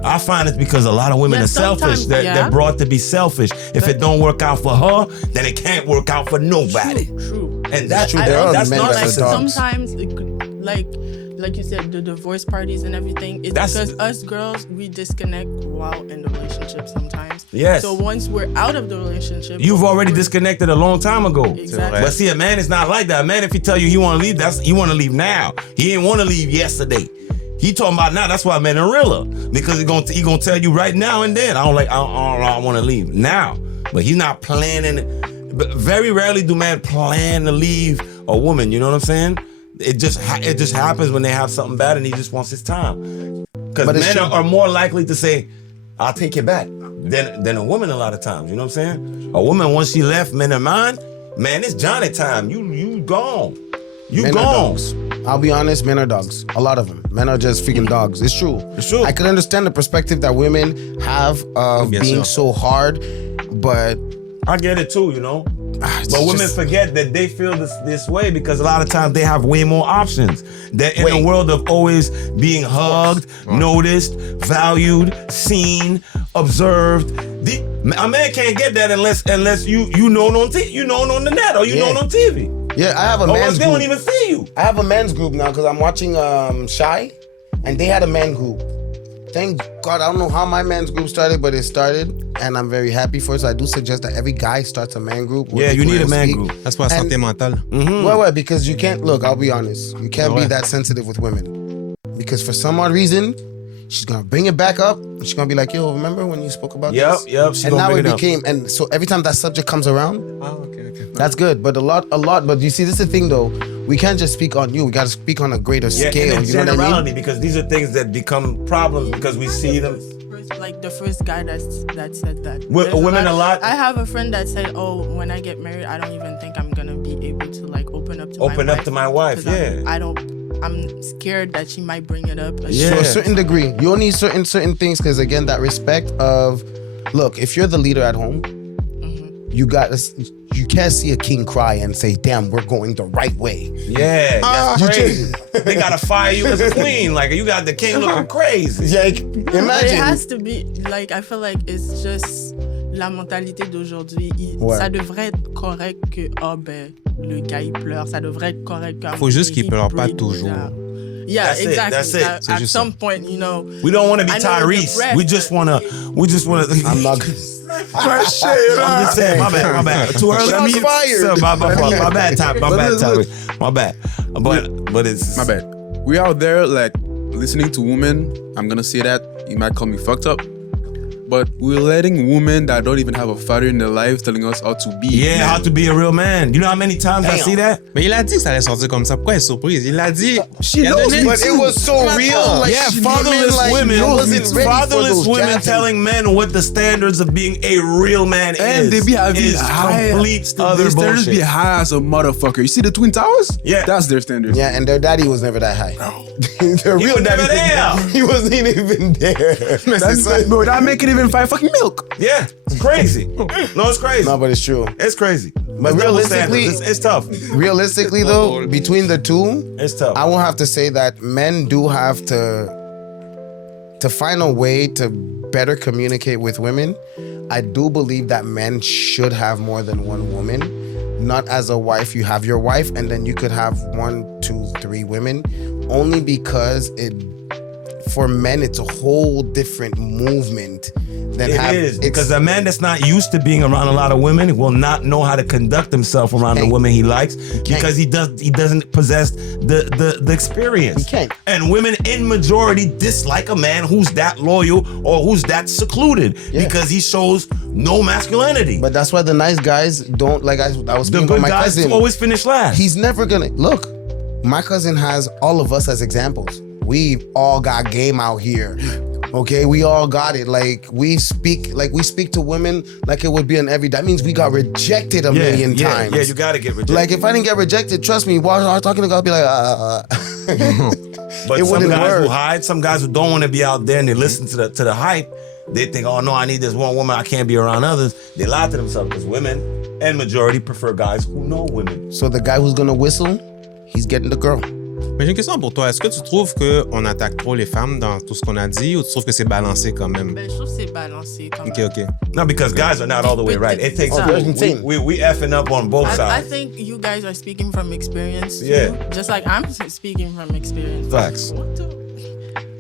I find it's because a lot of women Yeah, are selfish. sometimes, They're yeah. brought to be selfish. If it don't work out for her, then it can't work out for nobody. true. And that's true. I There are that's men not that are like dogs. sometimes, it could- like you said, the divorce parties and everything. It's That's- because us girls, we disconnect while in the relationship sometimes. Yes. So once we're out of the relationship, You've already we're- disconnected a long time ago. Exactly. But see, a man is not like that. A man, if he tell you he want to leave, that's he want to leave now. He didn't want to leave yesterday. He talking about now. That's why a man a realer, because he gonna tell you right now and then. I don't want to leave now. But he's not planning. But very rarely do men plan to leave a woman. You know what I'm saying? It just happens when they have something bad and he just wants his time. Because But it's men true. are more likely to say, "I'll take you back," than a woman a lot of times. You know what I'm saying? A woman, once she left men of mine, man, it's Johnny time. You gone. You Men are gone. dogs. I'll be honest, men are dogs. A lot of them. Men are just freaking dogs. It's true. It's true. I can understand the perspective that women have of Bien being sûr. so hard, but I get it too, you know. it's But women just- forget that they feel this way because a lot of times they have way more options. They're in a Wait. world of always being hugged, noticed, valued, seen, observed. A man can't get that unless you know it on on the net or you know it on TV. yeah, I have a Or else man's they group. don't even see you. I have a men's group now because I'm watching Shy, and they had a man group. Thank God, I don't know how my men's group started, but it started, and I'm very happy for it. So I do suggest that every guy starts a man group. where Yeah, they you can need a man speak. group. That's pour la And- santé mentale. Well, because you can't look. I'll be honest. You can't be Ouais. that sensitive with women because for some odd reason, she's gonna bring it back up. She's gonna be like, "Yo, remember when you spoke about Yep, this?" yep, she And gonna now bring it it up. became, and so every time that subject comes around, Ah, okay. that's good. But a lot. But you see, this is the thing though. We can't just speak on you. We gotta speak on a greater Yeah, scale. and in You know what I mean? generality, because these are things that become problems because we see them. Like the first guy that said that. With There's women a lot? I have a friend that said, "Oh, when I get married, I don't even think I'm gonna be able to like open up to my wife. 'Cause I'm scared that she might bring it up. Yeah. To a certain degree, you only need certain things because again, that respect of, look, if you're the leader at home, you can't see a king cry and say, "Damn, we're going the right way." Yeah, that's you crazy. They gotta fire you as a queen. Like you got the king looking crazy. Yeah, But it imagine. has to be like I feel like it's just la mentalité d'aujourd'hui. Ouais. Ça devrait être correct que le gars il pleure. Ça devrait être correct. Faut juste qu'il pleure pas toujours. Yeah, That's it, exactly. that's it. At, at some point, you know. We don't want to be I know the Tyrese. breath, We just want to. I'm not. I'm just saying. My bad. Too early. Shots fired. So, my bad. My bad. But it's My bad. We out there like listening to women. I'm gonna say that. You might call me fucked up. But we're letting women that don't even have a father in their life telling us how to be. Yeah, how to be a real man. You know how many times I see that? Mais il a dit que ça allait sortir comme ça. Pourquoi elle est surprise? Il a dit. She knows, but it was so real. Like, Yeah, she fatherless like, women. wasn't ready for Fatherless those women jabs. telling men what the standards of being a real man And is. they be having is high complete other their standards bullshit. be high as a motherfucker. You see the Twin Towers? Yeah. That's their standards. Yeah, and their daddy was never that high. Their He real was never daddy, there. he wasn't even there. Bro, that make it even 5 fucking milk. Yeah, it's crazy. No, it's crazy. No, but it's true. It's crazy. But It's double realistically- standards. It's tough. Realistically, though, between the two, It's tough. I will have to say that men do have to find a way to better communicate with women. I do believe that men should have more than one woman. Not as a wife, you have your wife, and then you could have 1, 2, 3 women. Only because for men, it's a whole different movement than It is because a man that's not used to being around a lot of women will not know how to conduct himself around the women he likes because he doesn't possess the experience. He can't. And women in majority dislike a man who's that loyal or who's that secluded because he shows no masculinity. But that's why the nice guys don't, like I was the speaking about good my guys cousin. always finish last. He's never gonna look. My cousin has all of us as examples. We all got game out here. Okay, we all got it. Like we speak to women like it would be an every. That means we got rejected a million times. Yeah, you gotta get rejected. Like if I didn't get rejected, trust me, while I was talking to God, I'd be like, But it some wouldn't guys work. who hide, some guys who don't want to be out there and they listen to the hype, they think, oh no, I need this one woman, I can't be around others. They lie to themselves because women and majority prefer guys who know women. So the guy who's gonna whistle, he's getting the girl. Mais j'ai une question pour toi. Est-ce que tu trouves qu'on attaque trop les femmes dans tout ce qu'on a dit ou tu trouves que c'est balancé quand même? Ben, je trouve que c'est balancé quand même. Ok. No, because guys are not all the way right. It takes Oh, there's insane. we effing up on both I sides. think you guys are speaking from experience too. Yeah. Just like I'm speaking from experience. Facts.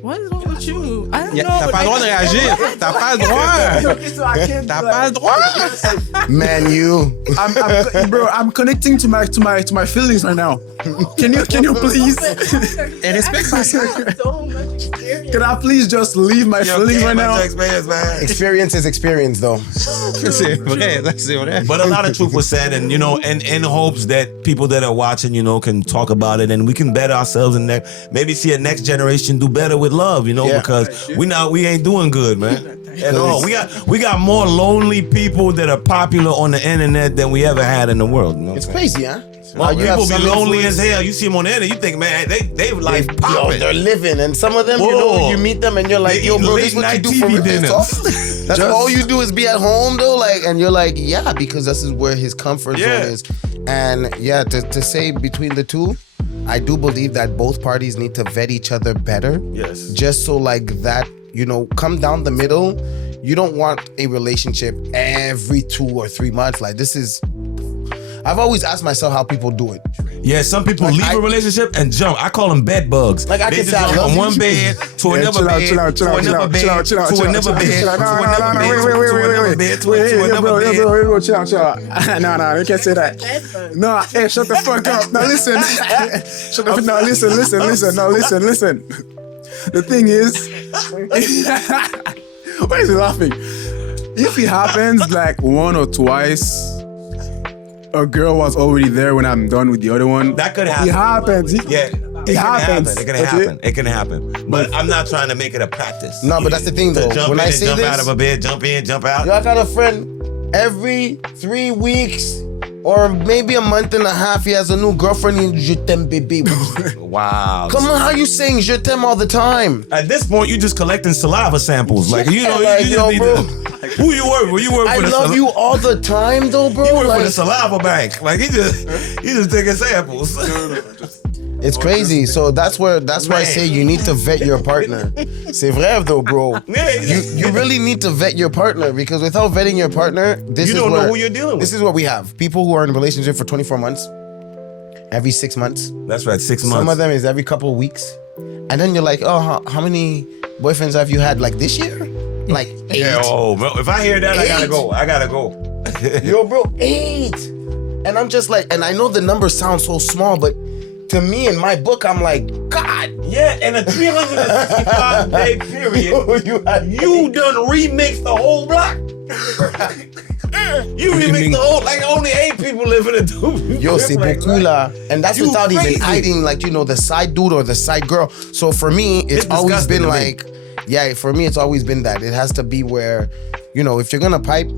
What is wrong with you? I don't know. T'as pas le droit de réagir. T'as pas le droit. T'as pas le droit. Man, you. Bro, I'm connecting to my feelings right now. Can you please? Elle respecte pas ça. So much experience. Can I please just leave my feelings right now? Experience is experience, though. C'est vrai, ça, c'est vrai. But a lot of truth was said, and in hopes that people that are watching, can talk about it, and we can better ourselves, and maybe see a next generation do better with love, Yeah. because we ain't doing good, man. At all. We got more lonely people that are popular on the internet than we ever had in the world. You know what It's I'm saying? crazy, huh? Well, You have people be some lonely influence- as hell. You see them on the internet, you think, man, they life Yo, popping. they're living, and some of them, Whoa. you meet them, and you're like, They yo, eat bro, this is what you late-night do TV for real. dinners. That's all you do is be at home, though, and you're like, yeah, because this is where his comfort Yeah. zone is. And yeah, to say between the two, I do believe that both parties need to vet each other better. Yes. Just so that, come down the middle. You don't want a relationship every 2 or 3 months. Like this is. I've always asked myself how people do it. Yeah, some people leave a relationship and jump. I call them bed bugs. Like, I they can just say I jump love from you. one bed to another bed, to another bed, to another bed, to another bed, to another bed, to another bed. Chill out. No, you can't say that. No, hey, shut the fuck up. Now listen. Listen. The thing is, why is he laughing? If it happens like 1 or twice, a girl was already there when I'm done with the other one. That could happen. It happens. Yeah, It happens. It can happen. But I'm not trying to make it a practice. No, but that's the thing, though. To jump When in I and say jump this, out of a bed, jump in, jump out. I got a friend every 3 weeks or maybe a month and a half. He has a new girlfriend. Je t'aime, baby. Wow. Come on, how you saying je t'aime all the time? At this point, you just collecting saliva samples. Like, you Like, just need bro. to. Who you work for? You work I for the love you all the time, though, bro. You work for Like, the saliva bank. Like, he just taking samples. it's crazy. So that's why I say you need to vet your partner. C'est vrai, though, bro. You really need to vet your partner, because without vetting your partner, You don't know who you're dealing with. This is what we have. People who are in a relationship for 24 months, every 6 months. That's right, 6 months. Some of them is every couple of weeks. and then you're like, oh, how many boyfriends have you had like this year? Like 8. Yeah, oh, bro, if I hear that, I gotta go. Yo, bro, 8. And I'm just like, and I know the number sounds so small, but to me in my book, I'm like, God. Yeah, in a 365-day period, you done remixed the whole block. You remixed the whole, like only 8 people live in a dude. Yo, c'est beaucoup là. And that's You without crazy. even hiding, like, you know, the side dude or the side girl. So for me, it's always disgusting been to me. like, yeah, for me, it's always been that. It has to be where, you know, if you're gonna pipe,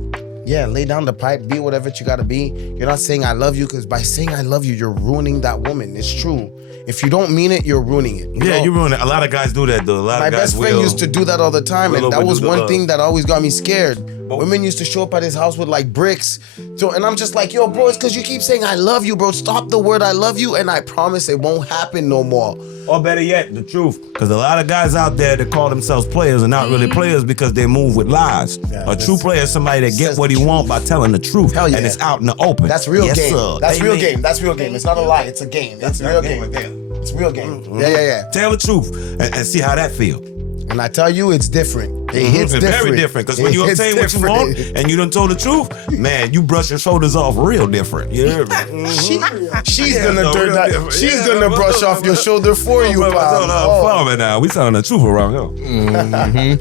yeah, lay down the pipe, be whatever you gotta be. You're not saying I love you, because by saying I love you, you're ruining that woman. It's true. If you don't mean it, you're ruining it. Yeah, you ruin it. A lot of guys do that though. A lot My of guys best friend used to do that all the time, and that was one thing that always got me scared. Women used to show up at his house with like bricks. So, and I'm just like, yo, bro, it's because you keep saying I love you, bro. Stop the word I love you, and I promise it won't happen no more. Or better yet, the truth. Because a lot of guys out there that call themselves players are not really players because they move with lies. Yeah, A true player is somebody that get what he wants by telling the truth. Hell yeah. And it's out in the open. That's real Yes, game. sir. That's real Amen. game. That's real game. It's not a lie. It's a game. It's real game. It's real game. Yeah. Tell the truth and see how that feel. And I tell you, it's different. It hits It's different. very different because when you It hits obtain what you want different. and you done told the truth, man, you brush your shoulders off real different. You hear me? She's Yeah, gonna no, do real that. different. She's Yeah, gonna no, brush no, off no, your no. shoulder for you, pal. Oh. Now we telling the truth around here.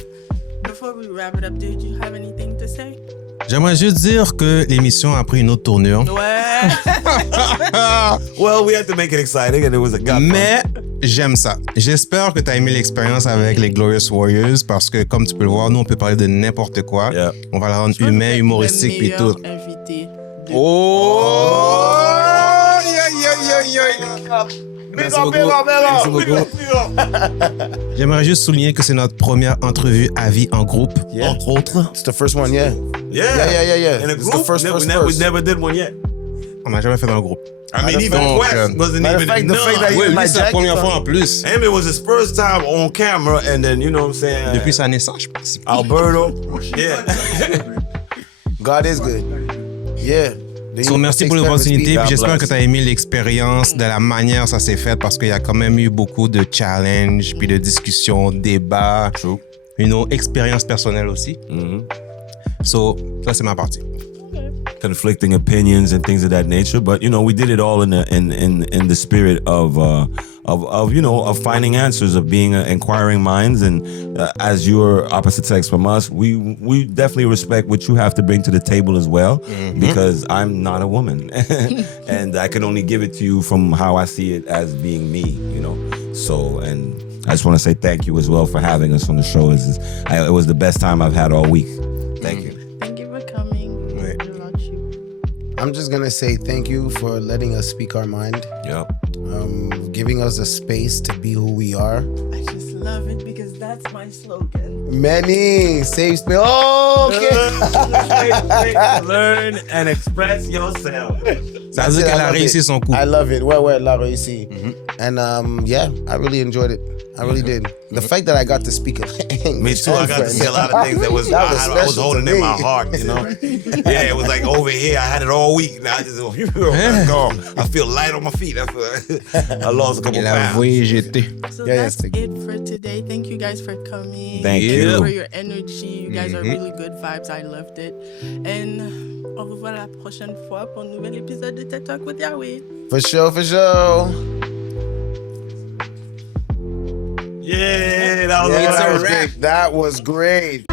Before we wrap it up, did you have anything to say? J'aimerais juste dire que l'émission a pris une autre tournure. Ouais. Well, we had to make it exciting, and it was a got fun. Mais j'aime ça. J'espère que tu as aimé l'expérience avec les Glorious Warriors parce que, comme tu peux le voir, nous, on peut parler de n'importe quoi. Yeah. On va la rendre humain, humoristique, puis tout. Invité. Oh! Merci beaucoup. J'aimerais juste souligner que c'est notre première entrevue à vie en groupe, Yeah. entre autres. It's the first one, yeah. Yeah. In a It's group, the first. we never did one yet. On n'a jamais fait dans le groupe. I mean, even Donc, Quest wasn't matter of even fact, the fact that none. you- Oui, my lui, c'est la jacket première on. fois en plus. Him, it was his first time on camera, and then, you know what I'm saying? Depuis sa naissance, je pense. Alberto. Yeah. God is good. Yeah. So, merci pour l'opportunité. God Puis j'espère bless. que tu as aimé l'expérience, de la manière dont ça s'est fait, parce qu'il y a quand même eu beaucoup de challenges, puis de discussions, débats. True. Une autre expérience personnelle aussi. So, ça, c'est ma partie. Conflicting opinions and things of that nature, but you know, we did it all in the spirit of you know, of finding answers, of being inquiring minds, and as you're opposite sex from us, we definitely respect what you have to bring to the table as well, because I'm not a woman, and I can only give it to you from how I see it as being me, you know. So, and I just want to say thank you as well for having us on the show. It was the best time I've had all week. Thank you. Thank you for coming. Ouais. We love you. I'm just gonna say thank you for letting us speak our mind, Yep. giving us a space to be who we are. I just love it because that's my slogan. Many safe space. Oh, okay. Learn and express yourself. Ça veut dire qu'elle a réussi son coup. I love it. Ouais, elle a réussi. And yeah, I really enjoyed it. I really did. The fact that I got to speak Me too. I got to see a lot of things that was That was I was special holding to in my me. heart, you know. Yeah, it was like over here. I had it all week. Now I just gone. I feel light on my feet. I lost a couple Elle a pounds. voyagé. So Yeah, that's yes, it for today. Thank you guys for coming. Thank you you. for your energy. You guys are really good vibes. I loved it. And on vous voit la prochaine fois pour un nouvel épisode de TED Talk with Yahweh. For sure, for sure. Yeah, that was Yeah, a that was wrap. great. That was great.